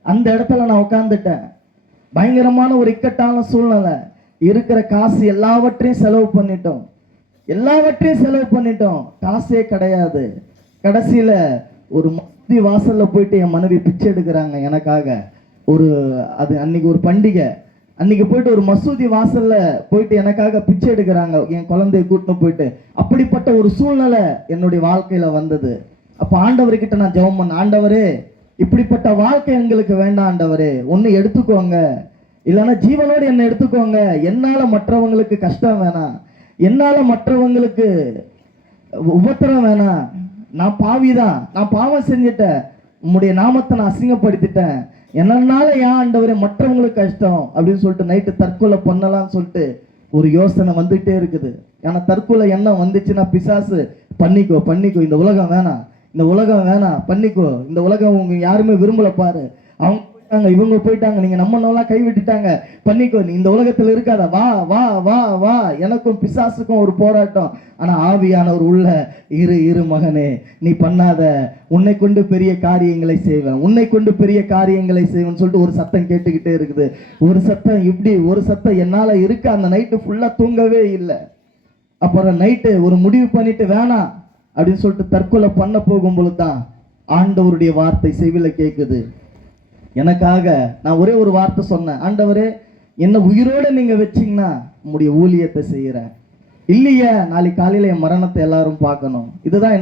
அந்த இடத்துல நான் உட்கார்ந்துட்டேன். பயங்கரமான ஒரு இக்கட்டான சூழ்நிலை. இருக்கிற காசு எல்லாவற்றையும் செலவு பண்ணிட்டோம், எல்லாவற்றையும் செலவு பண்ணிட்டோம். காசே கிடையாது. கடைசியில ஒரு மசூதி வாசல்ல போயிட்டு என் மனைவி பிச்சை எடுக்கிறாங்க எனக்காக. அது அன்னைக்கு ஒரு பண்டிகை. அன்னைக்கு போயிட்டு ஒரு மசூதி வாசல்ல போயிட்டு எனக்காக பிச்சை எடுக்கிறாங்க, என் குழந்தைய கூட்டின்னு போயிட்டு. அப்படிப்பட்ட ஒரு சூழ்நிலை என்னுடைய வாழ்க்கையில வந்தது. அப்ப ஆண்டவர்கிட்ட நான் ஜெபம் பண்ண, ஆண்டவரே இப்படிப்பட்ட வாழ்க்கை எங்களுக்கு வேண்டாம் ஆண்டவரே, ஒன்னு எடுத்துக்கோங்க, இல்லைன்னா ஜீவனோடு என்ன எடுத்துக்கோங்க. என்னால மற்றவங்களுக்கு கஷ்டம் வேணாம், என்னால மற்றவங்களுக்கு உபத்திரம் வேணாம். நான் பாவிதான், நான் பாவம் செஞ்சுட்டேன், உம்முடைய நாமத்தை நான் அசிங்கப்படுத்திட்டேன். என்னால ஏன் ஆண்டவரே மற்றவங்களுக்கு கஷ்டம் அப்படின்னு சொல்லிட்டு நைட்டு தற்கொலை பண்ணலாம்னு சொல்லிட்டு ஒரு யோசனை வந்துட்டே இருக்குது. ஏன்னா தற்கொலை எண்ணம் வந்துச்சுன்னா பிசாசு பண்ணிக்கோ பண்ணிக்கோ, இந்த உலகம் வேணாம், இந்த உலகம் வேணாம், பண்ணிக்கோ, இந்த உலகம் உங்க யாருமே விரும்பல பாரு, அவங்க போயிட்டாங்க, இவங்க போயிட்டாங்க, நீங்க நம்மளெல்லாம் கைவிட்டுட்டாங்க, பண்ணிக்கோ, நீ இந்த உலகத்துல இருக்காத, வா வா வா வா. எனக்கும் பிசாசுக்கும் ஒரு போராட்டம். ஆனா ஆவியானவர் உள்ள, இரு மகனே, நீ பண்ணாத, உன்னை கொண்டு பெரிய காரியங்களை செய்வேன், உன்னை கொண்டு பெரிய காரியங்களை செய்வேன்னு சொல்லிட்டு ஒரு சத்தம் கேட்டுக்கிட்டே இருக்குது. ஒரு சத்தம் இப்படி, ஒரு சத்தம் என்னால இருக்க. அந்த நைட்டு ஃபுல்லா தூங்கவே இல்லை. அப்புறம் நைட்டு ஒரு முடிவு பண்ணிட்டு வேணாம் அப்படின்னு சொல்லிட்டு தற்கொலை பண்ண போகும்பொழுது தான் ஆண்டவருடைய வார்த்தை செவில கேட்குது. எனக்காக நான் ஒரே ஒரு வார்த்தை சொன்னேன், ஆண்டவரே என்ன உயிரோட நீங்க வச்சீங்கன்னா உங்களுடைய ஊழியத்தை செய்யறேன், இல்லையா நாளைக்கு காலையில என் மரணத்தை எல்லாரும் பார்க்கணும். இதுதான்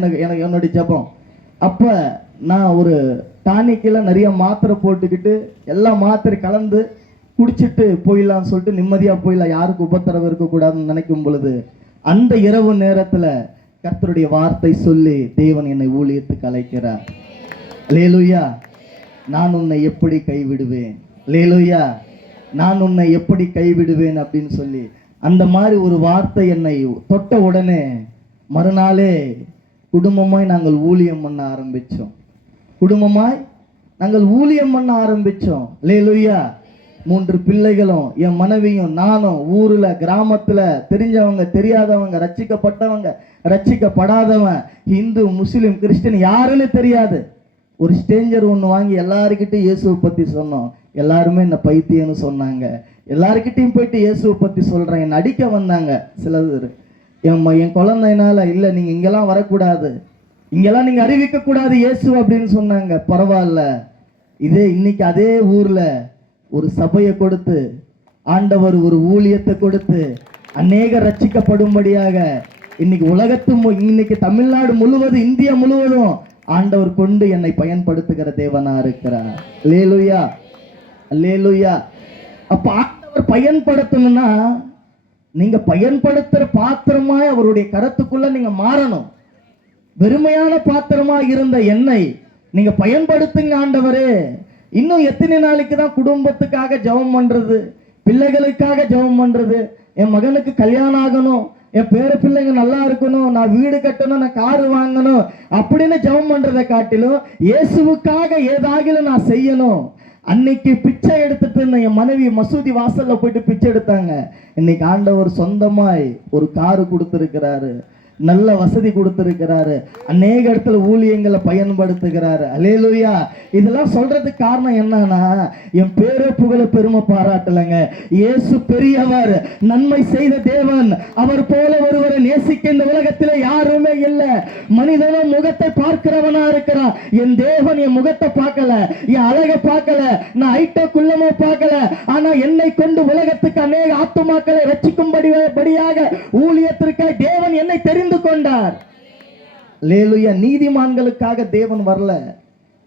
என்னுடைய ஜெபம். அப்ப நான் ஒரு டானிக்கில நிறைய மாத்திரை போட்டுக்கிட்டு எல்லா மாத்திரை கலந்து குடிச்சிட்டு போயிடலாம்னு சொல்லிட்டு நிம்மதியா போயிடலாம், யாருக்கு உபத்திரவு இருக்கக்கூடாதுன்னு நினைக்கும் பொழுது அந்த இரவு நேரத்துல கர்த்தருடைய வார்த்தை சொல்லி தேவன் என்னை ஊழியத்துக்கு அழைக்கிறார். அல்லேலூயா. நான் உன்னை எப்படி கைவிடுவேன், அல்லேலூயா, நான் உன்னை எப்படி கைவிடுவேன் அப்படின்னு சொல்லி அந்த மாதிரி ஒரு வார்த்தை என்னை தொட்ட உடனே மறுநாளே குடும்பமாய் நாங்கள் ஊழியம் பண்ண ஆரம்பிச்சோம். குடும்பமாய் நாங்கள் ஊழியம் பண்ண ஆரம்பிச்சோம். அல்லேலூயா. 3 பிள்ளைகளும், என் மனைவியும், நானும், ஊர்ல கிராமத்துல தெரிஞ்சவங்க தெரியாதவங்க, ரட்சிக்கப்பட்டவங்க ரட்சிக்கப்படாதவன், இந்து முஸ்லிம் கிறிஸ்டின் யாருன்னு தெரியாது, ஒரு ஸ்டேஞ்சர் ஒன்று வாங்கி எல்லாருக்கிட்டையும் இயேசுவை பற்றி சொன்னோம். எல்லாருமே என்ன பைத்தியம்னு சொன்னாங்க. எல்லாருக்கிட்டையும் போயிட்டு இயேசுவை பற்றி சொல்கிறேன். என்னை அடிக்க வந்தாங்க சில பேர். என் குழந்தைனால இல்லை, நீங்கள் இங்கெல்லாம் வரக்கூடாது, இங்கெல்லாம் நீங்கள் அறிவிக்கக்கூடாது இயேசு அப்படின்னு சொன்னாங்க. பரவாயில்ல. இன்னைக்கு அதே ஊரில் ஒரு சபையை கொடுத்து, ஆண்டவர் ஒரு ஊழியத்தை கொடுத்து அநேக ரட்சிக்கப்படும்படியாக இன்னைக்கு இன்னைக்கு தமிழ்நாடு முழுவதும், இந்தியா முழுவதும் ஆண்டவர் கொண்டு என்னை பயன்படுத்துகிற தேவனா இருக்கிறார். அல்லேலூயா, அல்லேலூயா. அப்ப ஆண்டவர் பயன்படுத்தணும்னா நீங்க பயன்படுத்துற பாத்திரமாய் அவருடைய கரத்துக்குள்ள நீங்க மாறணும். வெறுமையான பாத்திரமா இருந்த என்னை நீங்க பயன்படுத்துங்க ஆண்டவரே. இன்னும் எத்தனை நாளைக்கு தான் குடும்பத்துக்காக ஜெபம் பண்றது, பிள்ளைகளுக்காக ஜெபம் பண்றது, என் மகனுக்கு கல்யாணம் ஆகணும், என் பேர பிள்ளைங்க நல்லா இருக்கணும், நான் வீடு கட்டணும், நான் காரு வாங்கணும் அப்படின்னு ஜெபம் பண்றதை காட்டிலும் இயேசுவுக்காக ஏதாகிலும் நான் செய்யணும். அன்னைக்கு பிச்சை எடுத்துட்டு இருந்த என் மனைவி மசூதி வாசல்ல போயிட்டு பிச்சை எடுத்தாங்க. இன்னைக்கு ஆண்டவர் சொந்தமாய் ஒரு காரு கொடுத்திருக்கிறாரு, நல்ல வசதி கொடுத்திருக்கிறாரு, அநேக இடத்துல ஊழியங்களை பயன்படுத்துகிறாரு. அல்லேலூயா. இதெல்லாம் சொல்றதுக்கு காரணம் என்னன்னா, என் பேரை புகழ பெருமை பாராட்டலைங்க. இயேசு பெரியவர், நன்மை செய்த தேவன், அவர் போல ஒருவரை நேசிக்க இந்த உலகத்துல யாருமே இல்லை. மனிதனும் முகத்தை பார்க்கிறவனா இருக்கிறான். என் தேவன் என் முகத்தை பார்க்கல, என் அழகை பார்க்கல, நான் ஐட்ட குள்ளமோ பார்க்கல. ஆனா என்னை கொண்டு உலகத்துக்கு அநேக ஆத்துமாக்களை ரட்சிக்கும்படியாக ஊழியத்திற்காக தேவன் என்னை தெரிந்து கொண்டார். அல்லேலூயா. நீதிமான்களுக்காக தேவன் வரல,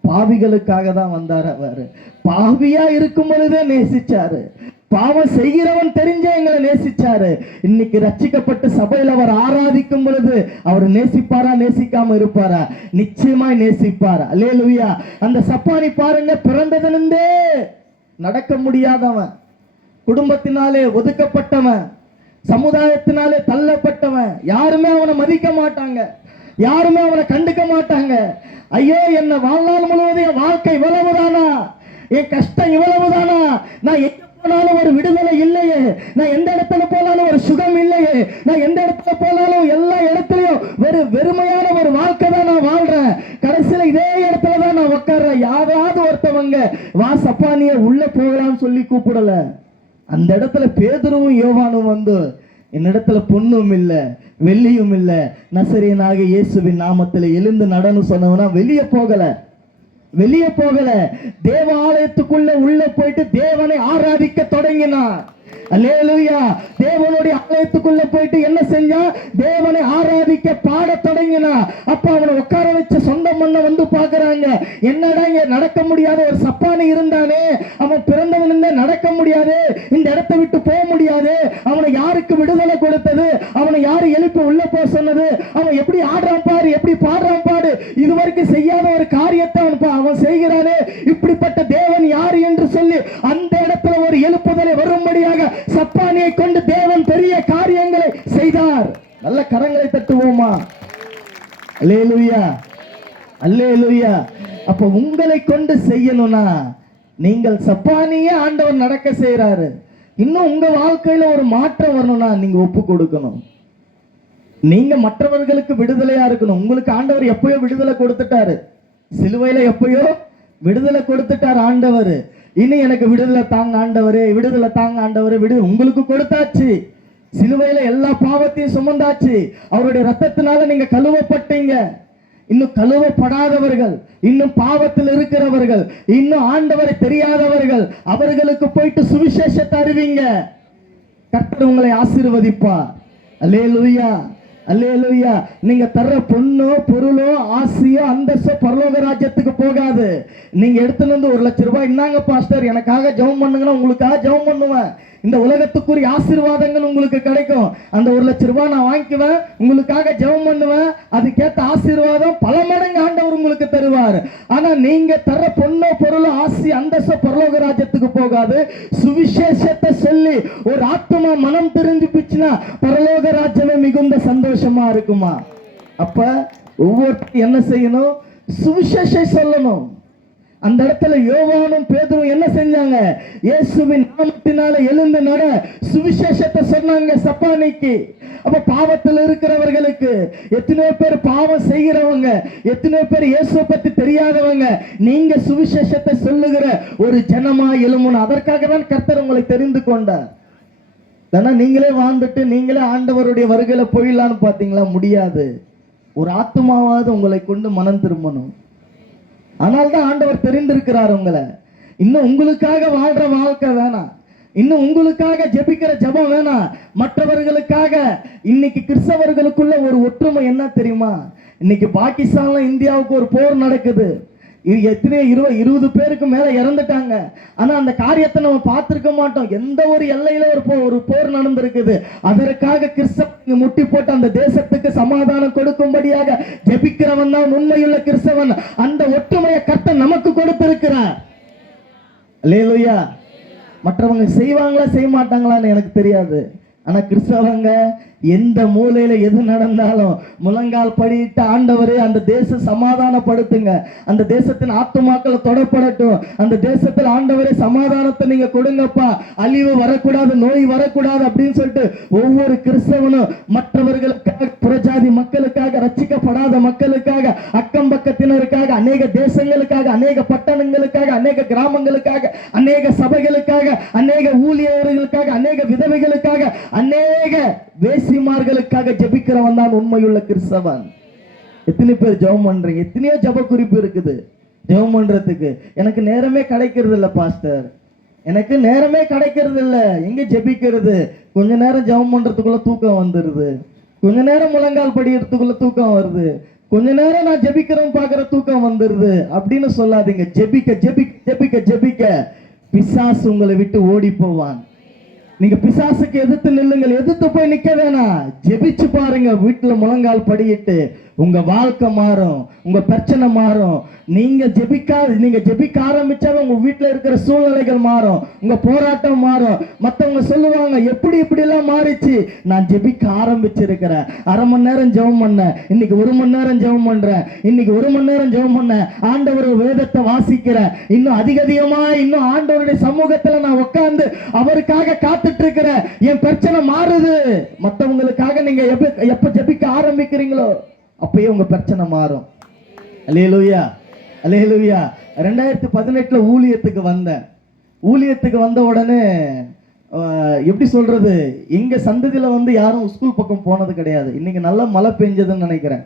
பாவிகளுக்காக தான் வந்தார். அவர் பாவியா இருக்கும் பொழுதே நேசிச்சாரு, பாவம் செய்கிறவன் தெரிஞ்ச எங்களை நேசிச்சாரு. இன்னைக்கு ரட்சிக்கப்பட்டு சபையில் அவர் ஆராதிக்கும் பொழுது அவர் நேசிப்பாரா, நேசிக்காம இருப்பாரா? நிச்சயமாய் நேசிப்பார். அல்லேலூயா. அந்த சப்பானி பாருங்க, பிறந்ததிலிருந்தே நடக்க முடியாதவன், குடும்பத்தினாலே ஒதுக்கப்பட்டவன், சமுதாயத்தினாலே தள்ளப்பட்டவன், யாருமே அவனை மதிக்க மாட்டாங்க, யாருமே அவனை கண்டுக்க மாட்டாங்க. ஐயோ, என்ன வாழ்நாள் முழுவதும் என் வாழ்க்கை இவ்வளவுதானா, என் கஷ்டம் இவ்வளவுதானா, நான் எங்க போனாலும் ஒரு விடுதலை இல்லையே, நான் எந்த இடத்துல போனாலும் ஒரு சுகம் இல்லையே, நான் எந்த இடத்துல போனாலும் எல்லா இடத்துலயும் வெறுமையான ஒரு வாழ்க்கை தான் நான் வாழ்றேன், கடைசியில இதே இடத்துல தான் நான் உட்கார்றேன். யாராவது ஒருத்தவங்க வா சப்பானிய உள்ள போகலான்னு சொல்லி கூப்பிடல. அந்த இடத்துல பேதுருவும் யோவானும் வந்து, என்னிடத்துல பொண்ணும் இல்ல வெள்ளியும் இல்ல, நசரேயனாக இயேசுவின் நாமத்தில் எழுந்து நடன்னு சொன்னவனா வெளியே போகல, வெளியே போகல. தேவாலயத்துக்குள்ள உள்ள போயிட்டு தேவனை ஆராதிக்க தொடங்கினார். அல்லேலூயா. தேவனுடைய ஆலயத்துக்குள்ள போயிட்டு என்ன செஞ்சா, தேவனை ஆராதிக்க பாட தொடங்கினா. அப்ப அவனை உட்கார வச்ச சொந்த மண்ண வந்து பாக்குறாங்க, என்னடா இங்க நடக்க முடியாத ஒரு சப்பானி இருந்தானே, அவன் பிறந்தவன் நடக்க முடியாது, இந்த இடத்தை விட்டு போக முடியாது, அவனை யாருக்கு விடுதலை கொடுத்தது, அவனை யாரு எழுப்பி உள்ள போக சொன்னது, அவன் எப்படி ஆடுறான் பாரு, எப்படி பாடுறான் பாரு, இதுவரைக்கும் செய்யாத ஒரு காரியத்தை அவன் செய்கிறானே, இப்படிப்பட்ட தேவன் யாரு என்று சொல்லி அந்த இடத்துல ஒரு எழுப்புதலை வரும்படியாக சப்பானியை கொண்டு தேவன் பெரிய காரியங்களை செய்தார். நல்ல கரங்களை தட்டுவோமா? அல்லேலூயா, அல்லேலூயா. அப்ப உங்களை கொண்டு செய்யணும்னா நீங்கள் சப்பானியே ஆண்டவர் நடக்க செய்யறாரு. இன்னும் உங்க வாழ்க்கையில ஒரு மாற்றம் வரணும்னா நீங்க ஒப்பு கொடுக்கணும். நீங்க மற்றவர்களுக்கு விடுதலையா இருக்கணும். உங்களுக்கு ஆண்டவர் எப்பயோ விடுதலை கொடுத்துட்டாரு, சிலுவையில எப்பயோ விடுதலை கொடுத்துட்டார் ஆண்டவர். இனி எனக்கு விடுதலை தாங்க ஆண்டவரே, விடுதலை தாங்க ஆண்டவரே, உங்களுக்கு கொடுத்தாச்சு. சிலுவையில எல்லா பாவத்தையும் சுமந்தாச்சு, அவருடைய ரத்தத்தினால நீங்க கழுவப்பட்டீங்க. இன்னும் கழுவப்படாதவர்கள், இன்னும் பாவத்தில் இருக்கிறவர்கள், இன்னும் ஆண்டவரை தெரியாதவர்கள், அவர்களுக்கு போயிட்டு சுவிசேஷத்தை அறிவிங்க. கர்த்தர் உங்களை ஆசீர்வதிப்பார். அல்லேலூயா, அல்லேலூயா. நீங்க தர்ற பொண்ணோ பொருளோ ஆசையோ அந்தஸ்தோ பரலோக ராஜ்யத்துக்கு போகாது. நீங்க எடுத்துட்டு வந்து 1 லட்சம் ரூபாய், இன்னாங்க பாஸ்டர் எனக்காக ஜெபம் பண்ணுங்கன்னா உங்களுக்காக ஜெபம் பண்ணுவேன், இந்த உலகத்துக்குரிய ஆசீர்வாதங்கள் உங்களுக்கு கிடைக்கும். அந்த 1 லட்சம் ரூபாய் நான் வாங்கிக்குவேன், உங்களுக்காக ஜெபம் பண்ணுவேன், அதுக்கேற்ற ஆசீர்வாதம் பல மடங்கு ஆண்டவர் உங்களுக்கு தருவார். ஆனா நீங்க தர பொண்ணோ பொருளோ ஆசி அந்தஸ்தோ பரலோக ராஜ்யத்துக்கு போகாது. சுவிசேஷத்தை சொல்லி ஒரு ஆத்மா மனம் திரும்பிச்சுன்னா பரலோக ராஜ்யமே மிகுந்த சந்தோஷமா இருக்குமா? அப்ப ஒவ்வொருத்தரும் என்ன செய்யணும்? சுவிசேஷம் சொல்லணும். அந்த இடத்துல யோவானும் பேதுரும் என்ன செஞ்சாங்க? இயேசுவின் நாமத்தினால எழுந்து நட சுவிசேஷத்தை சொன்னாங்க சப்பானிக்கு. அப்ப பாவத்தில் இருக்கிறவர்களுக்கு, எத்தனையோ பேர் பாவம் செய்கிறவங்க, எத்தனையோ பேர் இயேசுவை பத்தி தெரியாதவங்க, நீங்க சுவிசேஷத்தை சொல்லுகிற ஒரு ஜனமா எழுமணும். அதற்காக தான் கர்த்தர் உங்களை தெரிந்து கொண்டார். இல்லைன்னா நீங்களே வாழ்ந்துட்டு நீங்களே ஆண்டவருடைய வருகையில போயிடலான்னு பாத்தீங்களா? முடியாது. ஒரு ஆத்மாவாவது உங்களை கொண்டு மனம் திரும்பணும். ஆனால் தான் ஆண்டவர் தெரிந்திருக்கிறார் உங்களை. இன்னும் உங்களுக்காக வாழ்ற வாழ்க்கை வேணாம், இன்னும் உங்களுக்காக ஜெபிக்கிற ஜெபம் வேணாம், மற்றவர்களுக்காக. இன்னைக்கு கிறிஸ்தவர்களுக்குள்ள ஒரு ஒற்றுமை என்ன தெரியுமா? இன்னைக்கு பாகிஸ்தான்ல இந்தியாவுக்கு ஒரு போர் நடக்குது. எத்தனையோ 20 பேருக்கு மேல இறந்துட்டாங்க. ஆனா அந்த காரியத்தை நம்ம பார்த்திருக்க மாட்டோம். எந்த ஒரு எல்லையில ஒரு போர் நடந்திருக்குது. அதற்காக கிறிஸ்தவ முட்டி போட்டு அந்த தேசத்துக்கு சமாதானம் கொடுக்கும்படியாக ஜெபிக்கிறவன் தான் உண்மையுள்ள கிறிஸ்தவன். அந்த ஒற்றுமையை கர்த்தர் நமக்கு கொடுத்திருக்கிறார். அல்லேலூயா. மற்றவங்க செய்வாங்களா செய்ய மாட்டாங்களான்னு எனக்கு தெரியாது. ஆனா கிறிஸ்தவங்க எந்த மூலையில எது நடந்தாலும் முழங்கால் படிட்டு, ஆண்டவரே அந்த தேசம் சமாதானப்படுத்துங்க, அந்த தேசத்தின் ஆத்துமாக்களை தொடப்படட்டும், அந்த தேசத்தில் ஆண்டவரே சமாதானத்தை நீங்க கொடுங்கப்பா, அழிவு வரக்கூடாது, நோய் வரக்கூடாது அப்படின்னு சொல்லிட்டு ஒவ்வொரு கிறிஸ்தவனும் மற்றவர்களுக்காக, புறஜாதி மக்களுக்காக, ரட்சிக்கப்படாத மக்களுக்காக, அக்கம் பக்கத்தினருக்காக, அநேக தேசங்களுக்காக, அநேக பட்டணங்களுக்காக, அநேக கிராமங்களுக்காக, அநேக சபைகளுக்காக, அநேக ஊழியர்களுக்காக, அநேக விதவைகளுக்காக, அநேக வேசிமார்களுக்காக ஜெபிக்கிறவன் தான் உண்மையுள்ள கிறிஸ்தவன். எத்தனை பேர் ஜெபம் பண்றீங்க? எத்தனையோ ஜெப குறிப்பு இருக்குது ஜெபம் பண்றதுக்கு. எனக்கு நேரமே கிடைக்கிறது இல்ல பாஸ்டர், எனக்கு நேரமே கிடைக்கிறது இல்ல. எங்க ஜெபிக்கிறது? கொஞ்ச நேரம் ஜெபம் பண்றதுக்குள்ள தூக்கம் வந்துருது, கொஞ்ச நேரம் முழங்கால் படிக்கிறதுக்குள்ள தூக்கம் வருது, கொஞ்ச நேரம் நான் ஜெபிக்கிறேன் பாக்குற தூக்கம் வந்துருது அப்படின்னு சொல்லாதீங்க. ஜெபிக்க ஜெபிக்க ஜெபிக்க ஜெபிக்க பிசாசு உங்களை விட்டு ஓடி போவான். நீங்க பிசாசுக்கு எதிர்த்து நில்லுங்கள். எதிர்த்து போய் நிக்க வேணாம், ஜெபிச்சு பாருங்க. வீட்டுல முழங்கால் படியிட்டு உங்க வாழ்க்கை மாறும், உங்க பிரச்சனை மாறும். நீங்க ஜெபிக்க ஆரம்பிச்சாவே உங்க வீட்டுல இருக்கிற சூழ்நிலைகள் மாறும், உங்க போராட்டம் மாறும். மத்தவங்க சொல்லுவாங்க எப்படி இப்படி எல்லாம் மாறிச்சு. நான் ஜெபிக்க ஆரம்பிச்சிருக்கிறேன். அரை மணி நேரம் ஜெபம் பண்ணேன், இன்னைக்கு 1 மணி நேரம் ஜெபம் பண்றேன், இன்னைக்கு 1 மணி நேரம் ஜெபம் பண்ணேன். ஆண்டவர் வேதத்தை வாசிக்கிறேன், இன்னும் அதிகமா இன்னும் ஆண்டவருடைய சமூகத்துல நான் உட்கார்ந்து அவருக்காக காத்துட்டு இருக்கிறேன். என் பிரச்சனை மாறுது. மத்தவங்களுக்காக நீங்க எப்ப ஜெபிக்க ஆரம்பிக்கிறீங்களோ அப்பயே உங்க பிரச்சனை மாறும். அல்லேலூயா, அல்லேலூயா. 2018 ஊழியத்துக்கு வந்தேன். ஊழியத்துக்கு வந்த உடனே எப்படி சொல்றது, எங்க சந்ததியில யாரும் ஸ்கூல் பக்கம் போனது கிடையாது. இன்னைக்கு நல்லா மழை பெஞ்சதுன்னு நினைக்கிறேன்.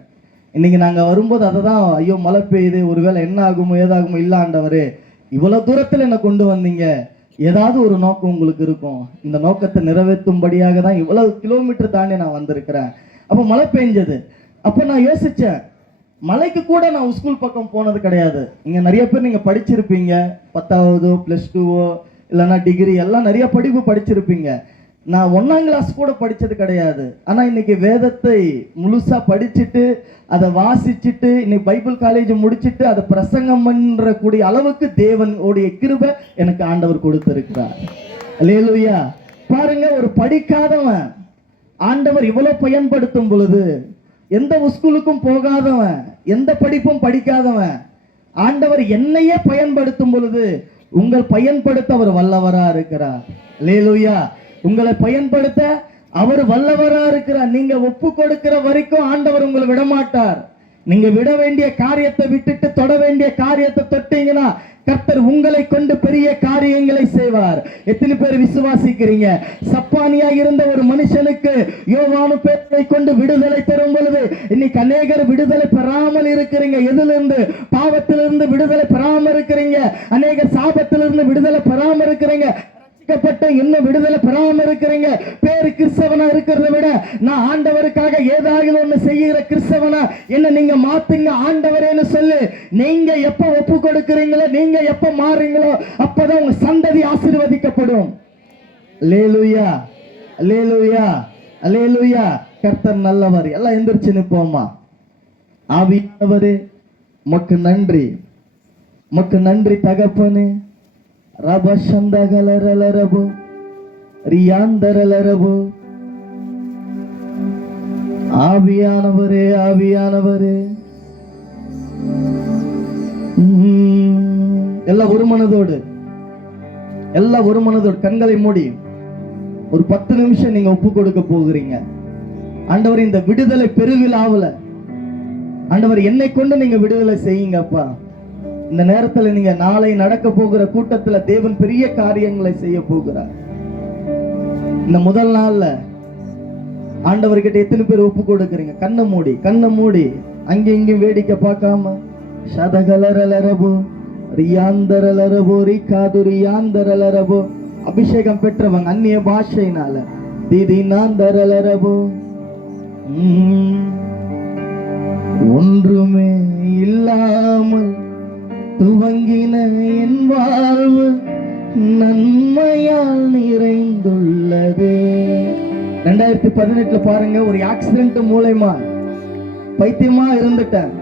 இன்னைக்கு நாங்க வரும்போது அதை தான், ஐயோ மழை பெய்யுது, ஒருவேளை என்ன ஆகுமோ ஏதாகுமோ. இல்ல ஆண்டவரே, இவ்வளவு தூரத்துல என்ன கொண்டு வந்தீங்க, ஏதாவது ஒரு நோக்கம் உங்களுக்கு இருக்கும். இந்த நோக்கத்தை நிறைவேற்றும்படியாக தான் இவ்வளவு கிலோமீட்டர் தாண்டி நான் வந்திருக்கிறேன். அப்ப மழை பெஞ்சது. அப்ப நான் யோசிச்சேன், மலைக்கு கூட நான் ஸ்கூல் பக்கம் போனது கிடையாது. இங்க நிறைய பேர் நீங்க படிச்சிருப்பீங்க, 10வது +2 இல்லைன்னா டிகிரி எல்லாம் நிறைய படிப்பு படிச்சிருப்பீங்க. நான் 1ஆம் கிளாஸ் கூட படிச்சது கிடையாது. ஆனா இன்னைக்கு வேதத்தை முழுசா படிச்சுட்டு அதை வாசிச்சுட்டு இன்னைக்கு பைபிள் காலேஜ் முடிச்சுட்டு அதை பிரசங்கம் பண்ற கூடிய அளவுக்கு தேவனுடைய கிருபை எனக்கு ஆண்டவர் கொடுத்திருக்கிறார். அல்லேலூயா. பாருங்க, ஒரு படிக்காதவன் ஆண்டவர் இவ்வளவு பயன்படுத்தும் பொழுது, எந்த ஸ்கூலுக்கும் போகாதவன், எந்த படிப்பும் படிக்காதவன் ஆண்டவர் என்னையே பயன்படுத்தும் பொழுது உங்கள் பயன்படுத்த அவர் வல்லவரா இருக்கிறார். அல்லேலூயா. உங்களை பயன்படுத்த அவர் வல்லவரா இருக்கிறார். நீங்க ஒப்பு கொடுக்கிற வரைக்கும் ஆண்டவர் உங்களை விடமாட்டார். நீங்க விட வேண்டிய காரியத்தை விட்டுட்டு தொட வேண்டிய காரியத்தை தொட்டீங்கன்னா கர்த்தர் உங்களை கொண்டு பெரிய காரியங்களை செய்வார். எத்தனை பேர் விசுவாசிக்கிறீங்க? சப்பானியா இருந்த ஒரு மனுஷனுக்கு யோவானு பேரை கொண்டு விடுதலை தரும் பொழுது இன்னைக்கு அநேகர் விடுதலை பெறாமல் இருக்கிறீங்க. எதிலிருந்து? பாவத்திலிருந்து விடுதலை பெறாமல் இருக்கிறீங்க. அநேக சாபத்திலிருந்து விடுதலை பெறாமல் இருக்கிறீங்க. இன்னும் விடுதலை பெறாம இருக்கிறீங்க. பேரு கிறிஸ்தவனா இருக்கிறத விட நான் ஆண்டவருக்காக ஏதாவது ஒண்ணு செய்கிற கிறிஸ்தவனா என்ன நீங்க மாத்துங்க ஆண்டவரேன்னு சொல்லு. நீங்க எப்ப ஒப்பு கொடுக்கிறீங்களோ, நீங்க எப்ப மாறுறீங்களோ அப்பதான் உங்க சந்ததி ஆசீர்வதிக்கப்படும். அல்லேலூயா, அல்லேலூயா, அல்லேலூயா. கர்த்தர் நல்லவர். எல்லாம் எந்திரிச்சு நிப்போமா. ஆவியானவரே உமக்கு நன்றி, உமக்கு நன்றி தகப்பனே. ரபசந்தகலரலரபு ரியாந்தரலரபு. ஆவியானவரே, ஆவியானவரே. எல்லாம் ஒரு மனதோடு, எல்லாம் ஒரு மனதோடு கண்களை மூடி ஒரு 10 நிமிஷம் நீங்க ஒப்பு கொடுக்க போகிறீங்க. ஆண்டவர் இந்த விடுதலை பெருவிழாவுல ஆண்டவர் என்னை கொண்டு நீங்க விடுதலை செய்யுங்கப்பா. இந்த நேரத்துல நீங்க நாளை நடக்க போகிற கூட்டத்துல தேவன் பெரிய காரியங்களை செய்ய போகிறார். இந்த முதல் நாள்ல ஆண்டவர்கிட்ட எத்தனை பேர் ஒப்பு கொடுக்குறீங்க? கண்ணை மூடி, கண்ணை மூடி, அங்க இங்க வேடிக்கை பார்க்காம. சதகலரலரபு ரியாந்தரலரபு ரிகாதுரியாந்தரலரபு. அபிஷேகம் பெற்றவங்க அந்நிய பாஷையினால. திதினாந்தரலரபு. ஒன்றுமே இல்லாமல் துவங்கின என் வாழ்வு நன்மையால் நிறைந்துள்ளது. 2018 பாருங்க, ஒரு ஆக்சிடென்ட் மூலமா பைத்தியமா இருந்துட்டேன்.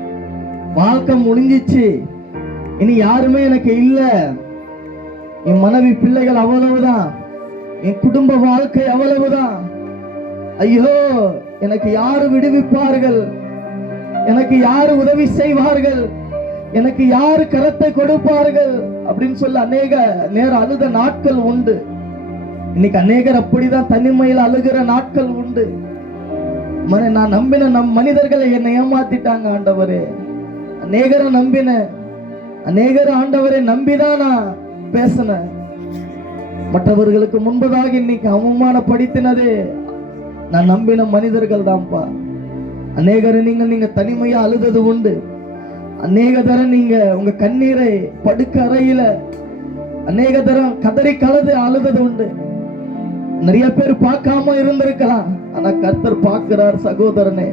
வாழ்க்கை முடிஞ்சிச்சு, இனி யாருமே எனக்கு இல்ல. என் மனைவி பிள்ளைகள் அவ்வளவுதான், என் குடும்ப வாழ்க்கை அவ்வளவுதான். ஐயோ, எனக்கு யாரு விடுவிப்பார்கள், எனக்கு யாரு உதவி செய்வார்கள், எனக்கு யாரு கரத்தை கொடுப்பார்கள் அப்படின்னு சொல்லி அநேக நேரம் அழுத நாட்கள் உண்டு. இன்னைக்கு அநேகர் அப்படிதான் தனிமையில் அழுகிற நாட்கள் உண்டு. நான் நம்பின மனிதர்களை என்னை ஏமாத்திட்டாங்க ஆண்டவரே. அநேகரை நம்பின, அநேகரை ஆண்டவரை நம்பிதான் நான் பேசினேன். மற்றவர்களுக்கு முன்பதாக இன்னைக்கு அவமானப்படுத்தினது நான் நம்பின மனிதர்கள் தான்ப்பா. அநேகரை நீங்க தனிமையா அழுதது உண்டு. அநேக தரம் நீங்க உங்க கண்ணீரை படுக்க அறையில அநேக தரம் கதறி கலந்து அழுதது உண்டு. நிறைய பேர் பார்க்காம இருந்திருக்கலாம், ஆனா கர்த்தர் பார்க்கிறார். சகோதரனே,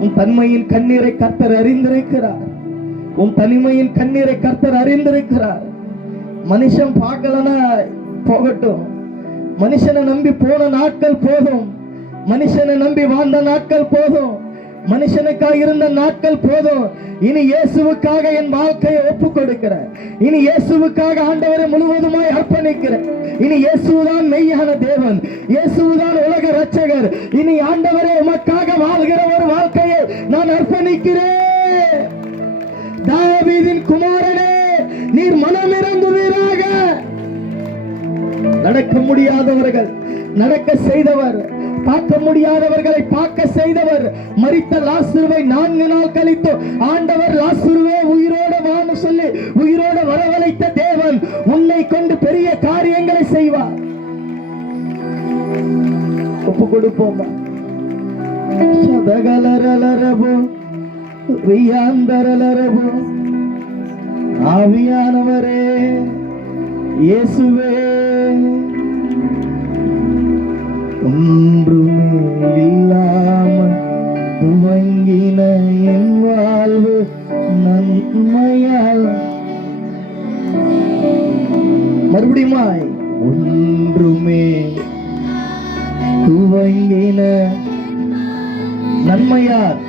உன் தன்மையின் கண்ணீரை கர்த்தர் அறிந்திருக்கிறார். உன் தனிமையின் கண்ணீரை கர்த்தர் அறிந்திருக்கிறார். மனுஷன் பார்க்கலன்னா போகட்டும், மனுஷனை நம்பி போன நாட்கள் போதும், மனுஷனை நம்பி வாழ்ந்த நாட்கள் போதும், மனுஷனுக்காக இருந்த நாட்கள் போதும். இனி இயேசுவுக்காக என் வாழ்க்கையை ஒப்பு கொடுக்கிறேன். இனி இயேசுவுக்காக ஆண்டவரை முழுவதுமாய் அர்ப்பணிக்கிறேன். இனி இயேசுதான் மெய்யான தேவன், இயேசுதான் உலக ரட்சகர். இனி ஆண்டவரே உமக்காக வாழ்கிற ஒரு வாழ்க்கையை நான் அர்ப்பணிக்கிறேன். தாவீதின் குமாரனே, நீர் மனம் இறங்குவீராக. நடக்க முடியாதவர்கள் நடக்க செய்தவர், பார்க்க முடியாதவர்களை பார்க்க செய்தவர், மரித்த லாசருவை 4 நாள் கழித்து ஆண்டவர் லாசருவே உயிரோட வான்னு சொல்லி உயிரோட வரவழைத்த தேவன் உன்னை கொண்டு பெரிய காரியங்களை செய்வார். ஒப்பு கொடுப்போமா? சதகலரலரபோ ரியாந்தரலரபோ ஆவியானவரே, இயேசுவே, ஒன்றுமே இல்லாம துவங்கின என் வாழ்வு நன்மையால். மறுபடியுமாய், ஒன்றுமே துவங்கின நன்மையால்.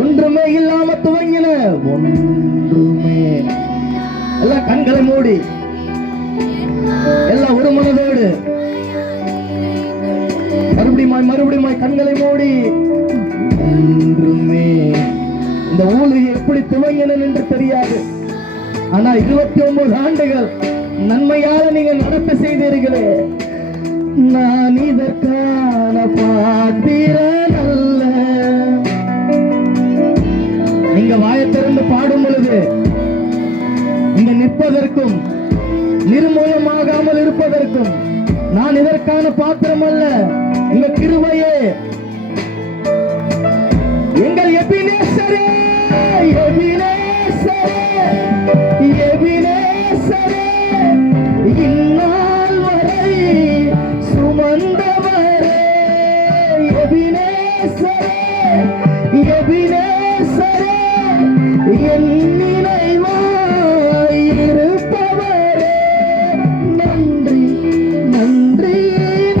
ஒன்றுமே இல்லாம துவங்கின, ஒன்றுமே. எல்லாம் கண்களை மூடி, எல்லாம் ஒரு மனதோடு மறுபடியும் கண்களை மூடி. ஒன்றுமே. இந்த ஊழியை எப்படி துவங்கினேன் என்று தெரியாது, ஆனா 29 ஆண்டுகள் நன்மையாக நீங்க நடத்த செய்தீர்களே. நான் இதற்கான பாத்திரன் அல்ல. நீங்க வாயை திறந்து பாடும் பொழுது இங்க நிற்பதற்கும் நிர்மூலமாகாமல் இருப்பதற்கும் நான் இதற்கான பாத்திரம் அல்ல. இந்த கிருபையே எங்கள் எபினேசரே, எபினேசரே, எபினேசரே, இந்நாள் வரை சுமந்தவரே, எபினேசரே, எபினேசரே, என் நினைவாய் இருப்பவரே. நன்றி, நன்றி,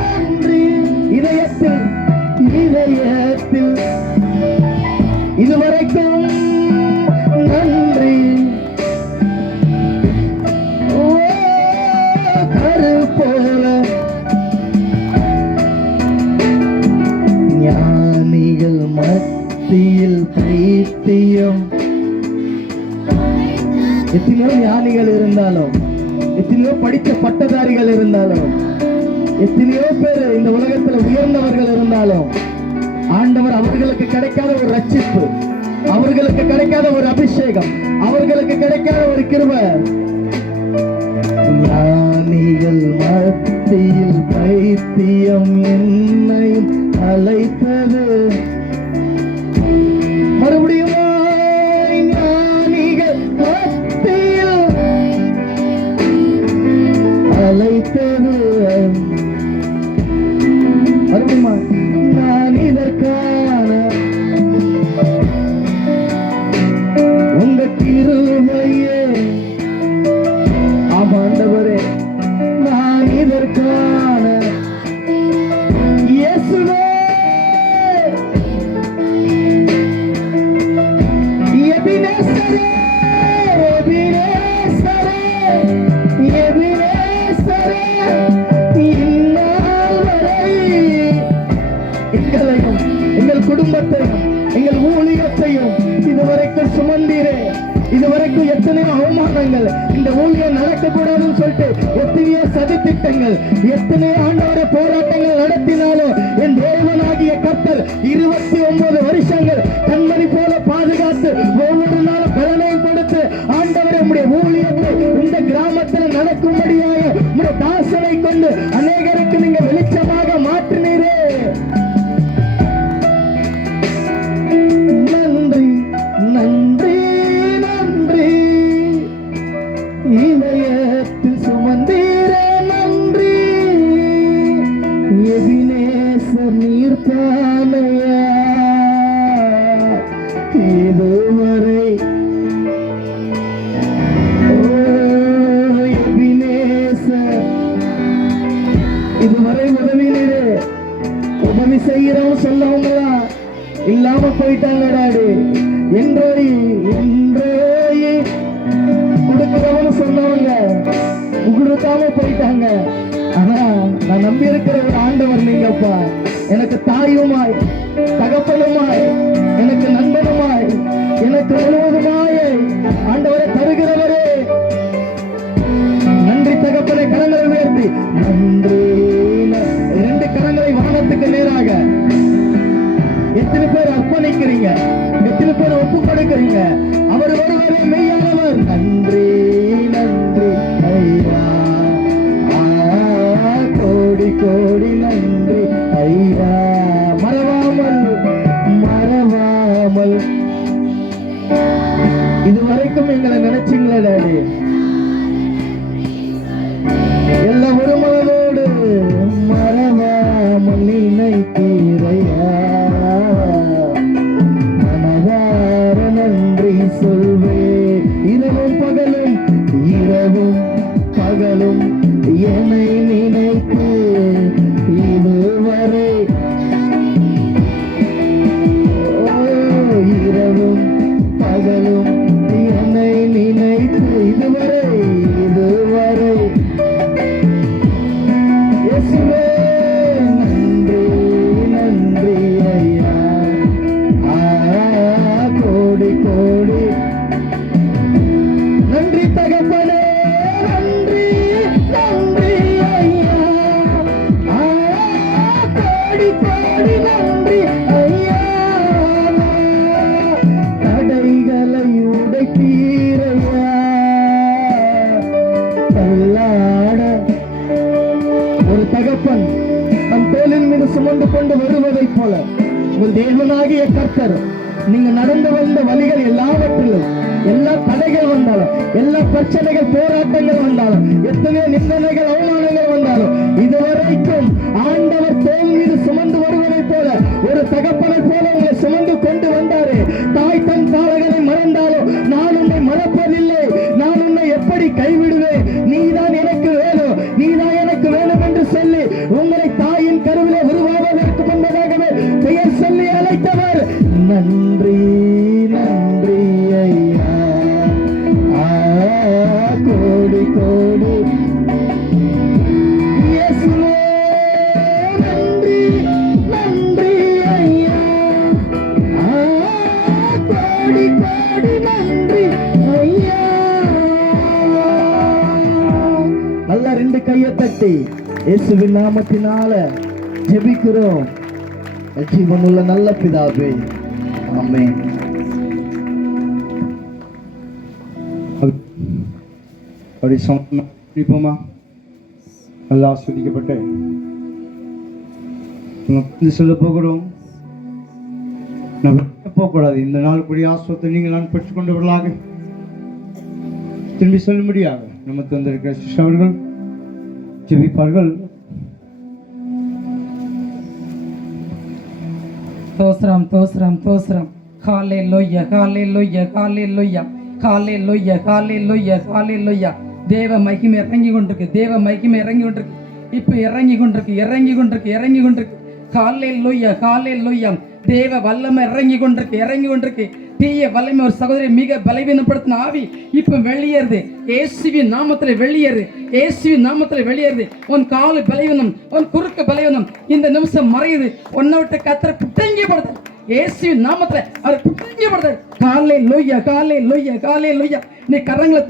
நன்றி. இதயத்தில் இதயத்தில் இதுவரைக்கும் நன்றி. ஓ கருப்போல ஞானிகள் மத்தியில் பைத்தியம். எத்தனையோ ஞானிகள் இருந்தாலும், எத்தனையோ படித்த பட்டதாரிகள் இருந்தாலும், எத்தனையோ பேர் இந்த உலகத்தில் உயர்ந்தவர்கள் இருந்தாலும், ஆண்டவர் அவர்களுக்கு கிடைக்காத ஒரு ரட்சிப்பு, அவர்களுக்கு கிடைக்காத ஒரு அபிஷேகம், அவர்களுக்கு கிடைக்காத ஒரு கிருபை. ஞானிகள் மத்தியில் பைத்தியம் என்னை அழைத்தது. மறுபடியும் ஞானிகள் மத்தியில் அழைத்தது. மறுபடியும் நான் இதற்காக உயர்வான இயேசுவே எபினேசரே எபினேசரே எபினேசரே இந்நாள் வரை எங்களையும் எங்கள் குடும்பத்தையும் எங்கள் ஊழியத்தையும் இதுவரைக்கும் சுமந்தீரே. இதுவரைக்கும் எத்தனையோ அவமானங்கள், இந்த ஊழியம் நடக்கக்கூடாதுன்னு சொல்லிட்டு எத்தனையோ சதித்திட்டங்கள், எத்தனையோ ஆண்டவரை போராட்டங்கள் நடத்தினாலும் என் தேவனாகிய கர்த்தர் 29 வருஷங்கள் கண்மணி போல பாதுகாத்து ஒவ்வொரு நாளும் பலனை கொடுத்து ஆண்டவரை உம்முடைய ஊழியத்தை இந்த கிராமத்தில் நடக்கும்படியாக உம்முடைய தாசனை கொண்டு அநேகருக்கு நீங்க வெளிச்சமாக மாற்றினீரே. நன்றி நன்றி நன்றி இதயத்தில் சுமந்தீரே நன்றி எபினேசர் நீர்த்தானையா இதுவரை எபினேசர் இதுவரை உதவினீரே. உதவி செய்கிறோம் சொல்லவங்களா இல்லாம போயிட்டாங்க டாடி. என்றோய் கொடுக்கிறவனு சொன்னவங்க கொடுக்காம போயிட்டாங்க. ஆனா நான் நம்பி இருக்கிற ஒரு ஆண்டவர் நீங்கப்பா. எனக்கு தாயுமாய் தகப்பனுமாய் எனக்கு நண்பனுமாய் எனக்கு முழுவதுமாய் ஆண்டவரை தருகிறவரே நன்றி தகப்பனை. கரங்களை உயர்த்தி நன்றி. 2 கரங்களை வானத்துக்கு நேராக எத்தனை பேர் அர்ப்பணிக்கிறீங்க, எத்தனை பேர் ஒப்பு கொடுக்கிறீங்க? அவர் ஒருவரே மெய்யானவர். நன்றி நன்றி ஐயா, கோடி கோடி நன்றி ஐயா. மறவாமல் மறவாமல் இதுவரைக்கும் எங்களை நினைச்சீங்களே டாடி. எல்லா ஒருமனதோடு மறவாமல் நினைத்தீரையா. மனதார நன்றி சொல்வே. இரவும் பகலும் இரவும் பகலும் என்னை நினைத்து இதுவரை இரவும் பகலும் என்னை நினைத்து இதுவரை இயேசுவே நன்றி நன்றி ஐயா. கோடி கோடி நன்றி தகப்பனே. நன்றி நன்றி ஐயா. கோடி கோடி நன்றி ஐயா. தடைகளை உடைத்தீரையா. தள்ளாட ஒரு தகப்பன் தன் தோளின் மீது சுமந்து கொண்டு வருவதைப் போல உங்கள் தேவனாகிய கர்த்தர் நீங்க நடந்து வந்த வழிகள் எல்லாவற்றிலும் எல்லா தடைகள் வந்தாலும், எல்லா பிரச்சனைகள் போராட்டங்கள் வந்தாலும், எத்தனையோ நிந்தனைகள் அவமானங்கள் வந்தாலும், இதுவரைக்கும் ஆண்டவர் தோல் மீது சுமந்து வருவதைப் போல ஒரு தகப்பனை போல உங்களை சுமந்து கொண்டு வந்தாரே. தாய் தன் காலங்களை மறந்தாலும் நான் உன்னை மறப்பதில்லை, நான் உன்னை எப்படி கைவிடுவேன், நீதான் எனக்கு வேணும், நீதான் எனக்கு வேணும் என்று சொல்லி உங்களை தாயின் கருவிலே உருவாவதற்கு முன்பதாகவே பெயர் சொல்லி அழைத்தவர். நன்றி நன்றி ஐயா. கோடி கோடி இயேசுவே நன்றி நன்றி ஐயா. கோடி கோடி நன்றி ஐயா. நல்லா 2 கையை தட்டி இயேசுவின் நாமத்தினால ஜெபிக்கிறோம். ஜீவனுள்ள நல்ல பிதாவே, ஆமென். அப்படி சொன்னோமா நல்லா ஆஸ்வதிக்கப்பட்ட சொல்ல போகிறோம். நம்ம போகக்கூடாது. இந்த நாள் கூடிய ஆஸ்வத்தை நீங்கள் நான் பெற்றுக்கொண்டவர்களாக திரும்பி சொல்லும்படியாக நமக்கு வந்திருக்கிற சிஷ்யர்கள் ஜெபிப்பார்கள். தோஸ்ரம் தோஸ்ரம் தோஸ்ரம். ஹalleluya ஹalleluya ஹalleluya ஹalleluya ஹalleluya ஹalleluya. தேவ மகிமை இறங்கி கொண்டிருக்கு, தேவ மகிமை இறங்கி கொண்டிருக்கு. இப்போ இறங்கி கொண்டிருக்கு. ஹல்லேலூயா, ஹல்லேலூயா. தேவ வல்லமை இறங்கி கொண்டிருக்கு. தீய வல்லமை ஒரு சகோதரி மிக பலவீனப்படுத்தின ஆவி இப்ப வெளியேறுது. இயேசுவின் நாமத்துல வெளியேறுது. உன் காலு பலவீனம், உன் குறுக்கு பலவீனம் இந்த நிமிஷம் மறையுது. உன்னை விட்டு கத்தரை புட்டங்கிப்படுது. இயேசுவின் நாமத்துல அவர் புட்டங்கிப்படுது. ஹல்லேலூயா. நீ கரங்களை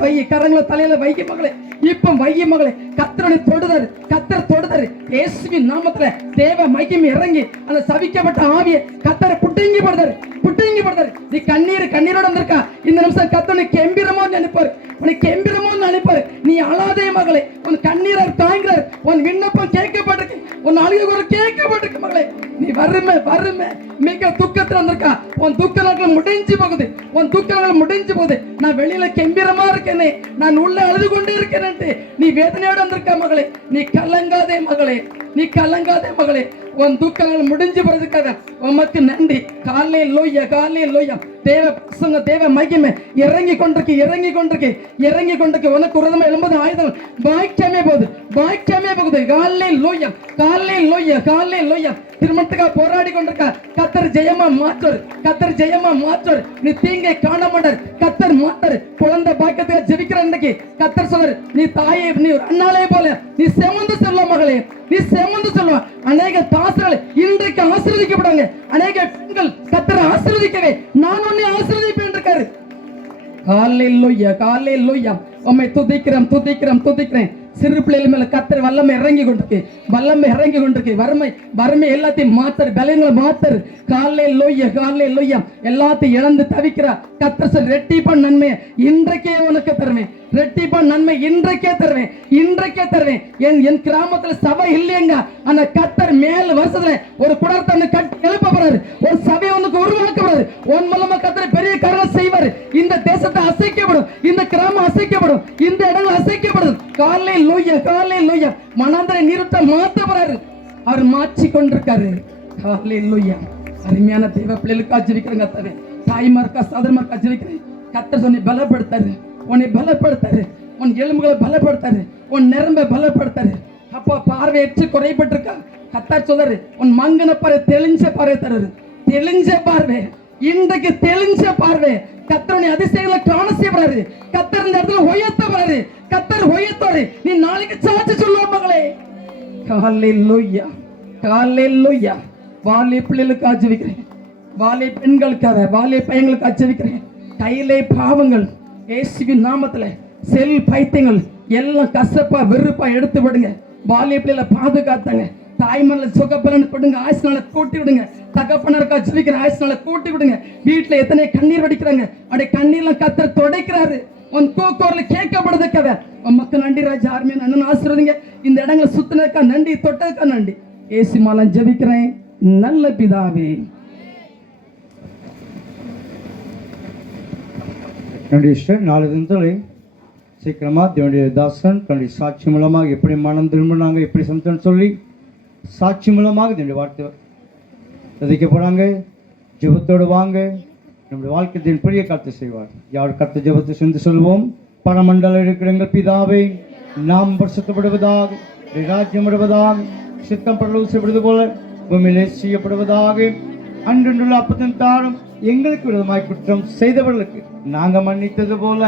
தலையில வைக்க மகளே, இப்ப வைய மகளே. கத்தரை தொடுதாரு. இயேசுவின் நாமத்துல தேவ மகிமை இறங்கி அந்த சபிக்கப்பட்ட ஆவியை கத்தரை புட்டங்கிப்படுதாரு. நீ கண்ணீரோட வந்திருக்கா, இந்த நிமிஷம் கத்தனை கெம்பிரமோ நினைப்பாரு. நீ அழாதே மகளே, உன் கண்ணீரார் தாங்கிறார். உன் விண்ணப்பம் கேட்கப்பட்டிருக்கு, உன் அழுகை கூட கேட்கப்பட்டிருக்கு மகளே. நீ வறுமை மிக துக்கத்துல வந்திருக்கா. உன் துக்க நாட்கள் முடிஞ்சு போகுது. நான் வெளியில கெம்பீரமா இருக்கேனே, நான் உள்ள அழுது கொண்டே இருக்கேன். நீ வேதனையோட வந்திருக்கா மகளே. நீ கலங்காதே மகளே. உன் துக்கங்கள் முடிஞ்சு போறதுக்காக உமக்கு நன்றி. ஹல்லேலூயா. தேவ மகிமை இறங்கி கொண்டிருக்கு. உனக்கு உரதமா எழும்பது ஆயுதம் பாக்கியமே போகுது. ஹல்லேலூயா. திருமணத்துக்காக போராடி கொண்டிருக்கா. கத்தர் ஜெயமா மாற்றுவார். நீ தீங்கை காண மாட்டார். கத்தர் மாட்டார். குழந்தை பாக்கியத்துக்காக ஜெபிக்கிற இன்னைக்கு கத்தர் சொல்றாரு, நீ தாயை நீ அண்ணாலே போல நீ செமந்து செல்வா மகளே. அநேக தாசர்கள் இன்றைக்கு ஆசீர்வதிக்கப்படுவாங்க. அநேக பெண்கள் கத்தரை ஆசீர்வதிக்கவே நான் உன்னை ஆசீர்வதிப்பேன் இருக்காரு. ஹல்லேலூயா. உம்மை துதிக்கிறேன். சிறு பிள்ளைகள் மேல கத்தர் வல்லமை இறங்கி கொண்டிருக்கு. வறுமை எல்லாத்தையும் மாத்தர், பலங்களை மாத்தர். ஹல்லேலூயா. எல்லாத்தையும் இழந்து தவிக்கிறா. கத்தர் சொல், ரெட்டிப்பான் நன்மை இன்றைக்கே உனக்கு தருவேன். தருவேன். என் கிராமத்துல சபை இல்லையங்க, ஆனா கத்தர் மேல் வருஷத்துல ஒரு குடத்தை கட்டி எழுப்ப போறாரு. ஒரு சபையை உனக்கு உருவாக்க போறாரு. உன் மூலமா கத்தர் பெரிய காரணம் செய்வார். இந்த தேசத்தை அசைக்கப்படும், இந்த கிராமம் அசைக்கப்படும், இந்த இடங்கள் அசைக்கப்படும். ஹல்லேலூயா. மனாந்தரை நீருட்ட மாத்த போறாரு. அவர் மாற்றி கொண்டிருக்காரு. ஹல்லேலூயா. அருமையான தேவ பிள்ளைகளுக்கு ஜெபிக்கிறேங்க. தாய்மார்க்கா சகோதரமார்க்கா ஜெபிக்கிறேன். கத்தர் உன்னை பலப்படுத்தாரு. உன் எலும்புகளை பலப்படுத்தாரு. உன் நரம்பை பலப்படுத்தாரு. அப்பா பார்வையற்று குறைபட்டிருக்கா. கத்தர் சொல்றாரு, உன் மங்கன பார்வை தெளிஞ்ச பார்வை தருது. இன்றைக்கு தெளிஞ்ச பார்வை கத்தருடைய அதிசயங்களை காண செய்யப்படுறாரு. கத்தர் இந்த இடத்துல உயர்த்தப்படுறாரு. கத்தர் உயர்த்தாரு. நீ நாளைக்கு சாட்சி சொல்லுவ மகளே. ஹல்லேலூயா. வாலி பிள்ளைகளுக்கு ஆஜிவிக்கிறேன். வாலி பெண்களுக்காக, வாலி பையங்களுக்கு ஆஜிவிக்கிறேன். கையிலே பாவங்கள் இயேசுவின் நாமத்துல செல் பைத்தியங்கள் எல்லாம் கசப்பா வெறுப்பா எடுத்து விடுங்க. வாலிய பிள்ளைகளை பாதுகாத்தாங்க. தாய்மல்ல சுகப்பலன் கொடுங்க. ஆயுஷ்னால கூட்டி விடுங்க. தகப்பனருக்கா ஜெபிக்கிற ஆயுஷ்னால கூட்டி விடுங்க. வீட்டுல எத்தனை கண்ணீர் வடிக்கிறாங்க, அப்படியே கண்ணீர்லாம் கத்தர் துடைக்கிறாரு. உன் கூக்குரல கேட்கப்படுறதுக்காக மக்கள் நன்றி ராஜா. ஆர்மியா அண்ணன் ஆசீர்வதிங்க. இந்த இடங்களை சுத்தினதுக்கா நன்றி, தொட்டதுக்கா நன்றி. ஏசி மாலம் ஜெபிக்கிறேன் நல்ல பிதாவே. என்னுடைய இஷ்டம் 4 தினத்தில் சீக்கிரமாக என்னுடைய தாசன் தன்னுடைய சாட்சி மூலமாக எப்படி மனம் திரும்பினாங்க, எப்படி சமைச்சோன்னு சொல்லி சாட்சி மூலமாக என்னுடைய வார்த்தை விதைக்க போகிறாங்க. ஜெபத்தோடு வாங்க. நம்முடைய வாழ்க்கை பெரிய கருத்தை செய்வார். யார் கருத்து ஜெபத்தை சென்று சொல்வோம். பரமண்டலம் இருக்கிற எங்கள் பிதாவே, நாம் பரிசுத்தப்படுவதாக, ராஜ்யம் விடுவதாக, சித்தம் பரலோகம் செய்வது போல பூமியிலே செய்யப்படுவதாக. அன்றுள்ள அப்பத்தின் தாரும் எங்களுக்கு விதமாய் குற்றம் செய்தவர்களுக்கு நாங்கள் மன்னித்தது போல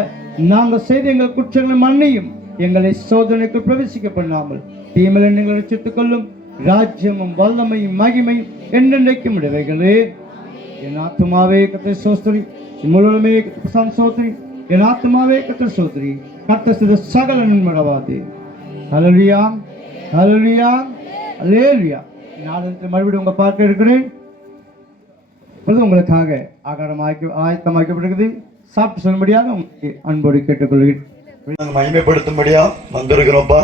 நாங்கள் செய்த எங்கள் குற்றங்களை மன்னியும். எங்களை சோதனைக்கு பிரவேசிக்க பண்ணாமல் தீமையில் எங்களை ரட்சித்துக் கொள்ளும். ராஜ்யமும் வல்லமையும் மகிமையும் என்னென்றைக்கும் விடுவைகளே. என் ஆத்மாவே கர்த்தரை ஸ்தோத்திரி, முழுவதுமே சோதரி. என் ஆத்மாவே கர்த்தரை ஸ்தோத்திரி, கர்த்தர் செய்த சகல நன்மையாவாதே. ஹல்லேலூயா, ஹல்லேலூயா, ஹல்லேலூயா. நாளை மறுபடியும் உங்க பார்க்க இருக்கிறேன். உங்களுக்காக ஆகாரம் ஆயத்தமாக்கப்படுகிறது. சாப்பிட்டு சொல்லும்படியாக உங்களுக்கு அன்போடு கேட்டுக்கொள்கிறேன். மகிமைப்படுத்தும்படியா வந்திருக்கிறோம்ப்பா.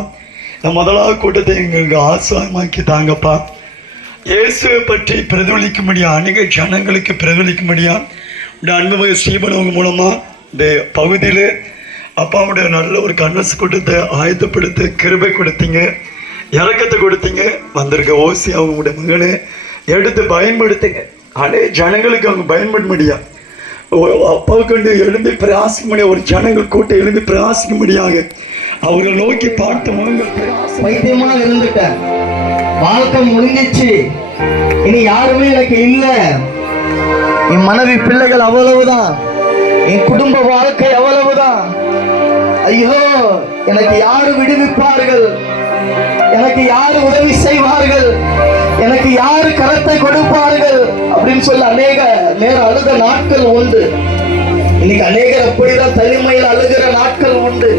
இந்த முதலாவது கூட்டத்தை எங்களுக்கு ஆசாயமாக்கி தாங்கப்பா. இயேசுவை பற்றி பிரதிபலிக்கும்படியா, அநேக ஜனங்களுக்கு பிரதிபலிக்கும்படியா இந்த அன்புமிகு ஸ்ரீபனவங்க மூலமாக இந்த பகுதியில் அப்பாவுடைய நல்ல ஒரு கன்வென்ஸ் கூட்டத்தை ஆயத்தப்படுத்த கிருபை கொடுத்தீங்க, இறக்கத்தை கொடுத்தீங்க. வந்திருக்க ஓசி அவங்களுடைய மகனை எடுத்து பயன்படுத்துங்க. அநேக ஜனங்களுக்கு அவங்க பயன்படும்படியா, அப்பாவுக்கு எழும்பி பிரயாசிக்கும்படியா, ஒரு ஜனங்கள் கூட்டம் எழும்பி பிரயாசிக்கும்படியாக அவர்கள் நோக்கி பார்த்த முகங்கள் பைத்தியமா இருந்துட்டேன், வாழ்க்கை முடிஞ்சிச்சு, இனி யாருமே எனக்கு இல்ல, என் மனைவி பிள்ளைகள் அவ்வளவுதான், என் குடும்ப வாழ்க்கை அவ்வளவுதான், ஐயோ எனக்கு யாரு விடுவிப்பார்கள், எனக்கு யாரு உதவி செய்வார்கள், எனக்கு யாரு கரத்தை கொடுப்பார்கள் அப்படின்னு சொல்லி அநேக நேரம் அழுத நாட்கள் உண்டு. இன்னைக்கு அநேகர் அப்படிதான் தனிமையில் அழுகிற நாட்கள் உண்டு.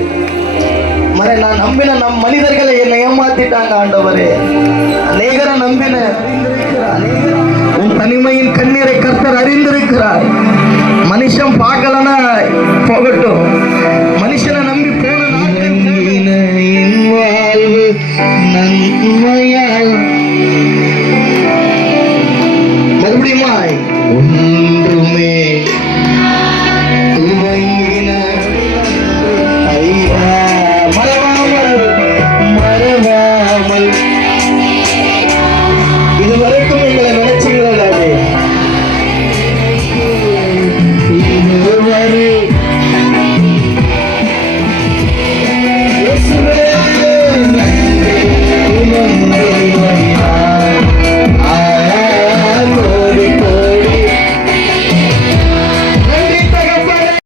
நான் நம்பின நம் மனிதர்களை என்னை ஏமாத்திட்டாங்க ஆண்டவரே, அநேகரை நம்பின. உன் தனிமையின் கண்ணீரை கர்த்தர் அறிந்திருக்கிறார். மனுஷன் பார்க்கலன்னா போகட்டும், மனுஷனை நம்பி போன வாழ்வு நன்மையால் மறுபடியுமாய்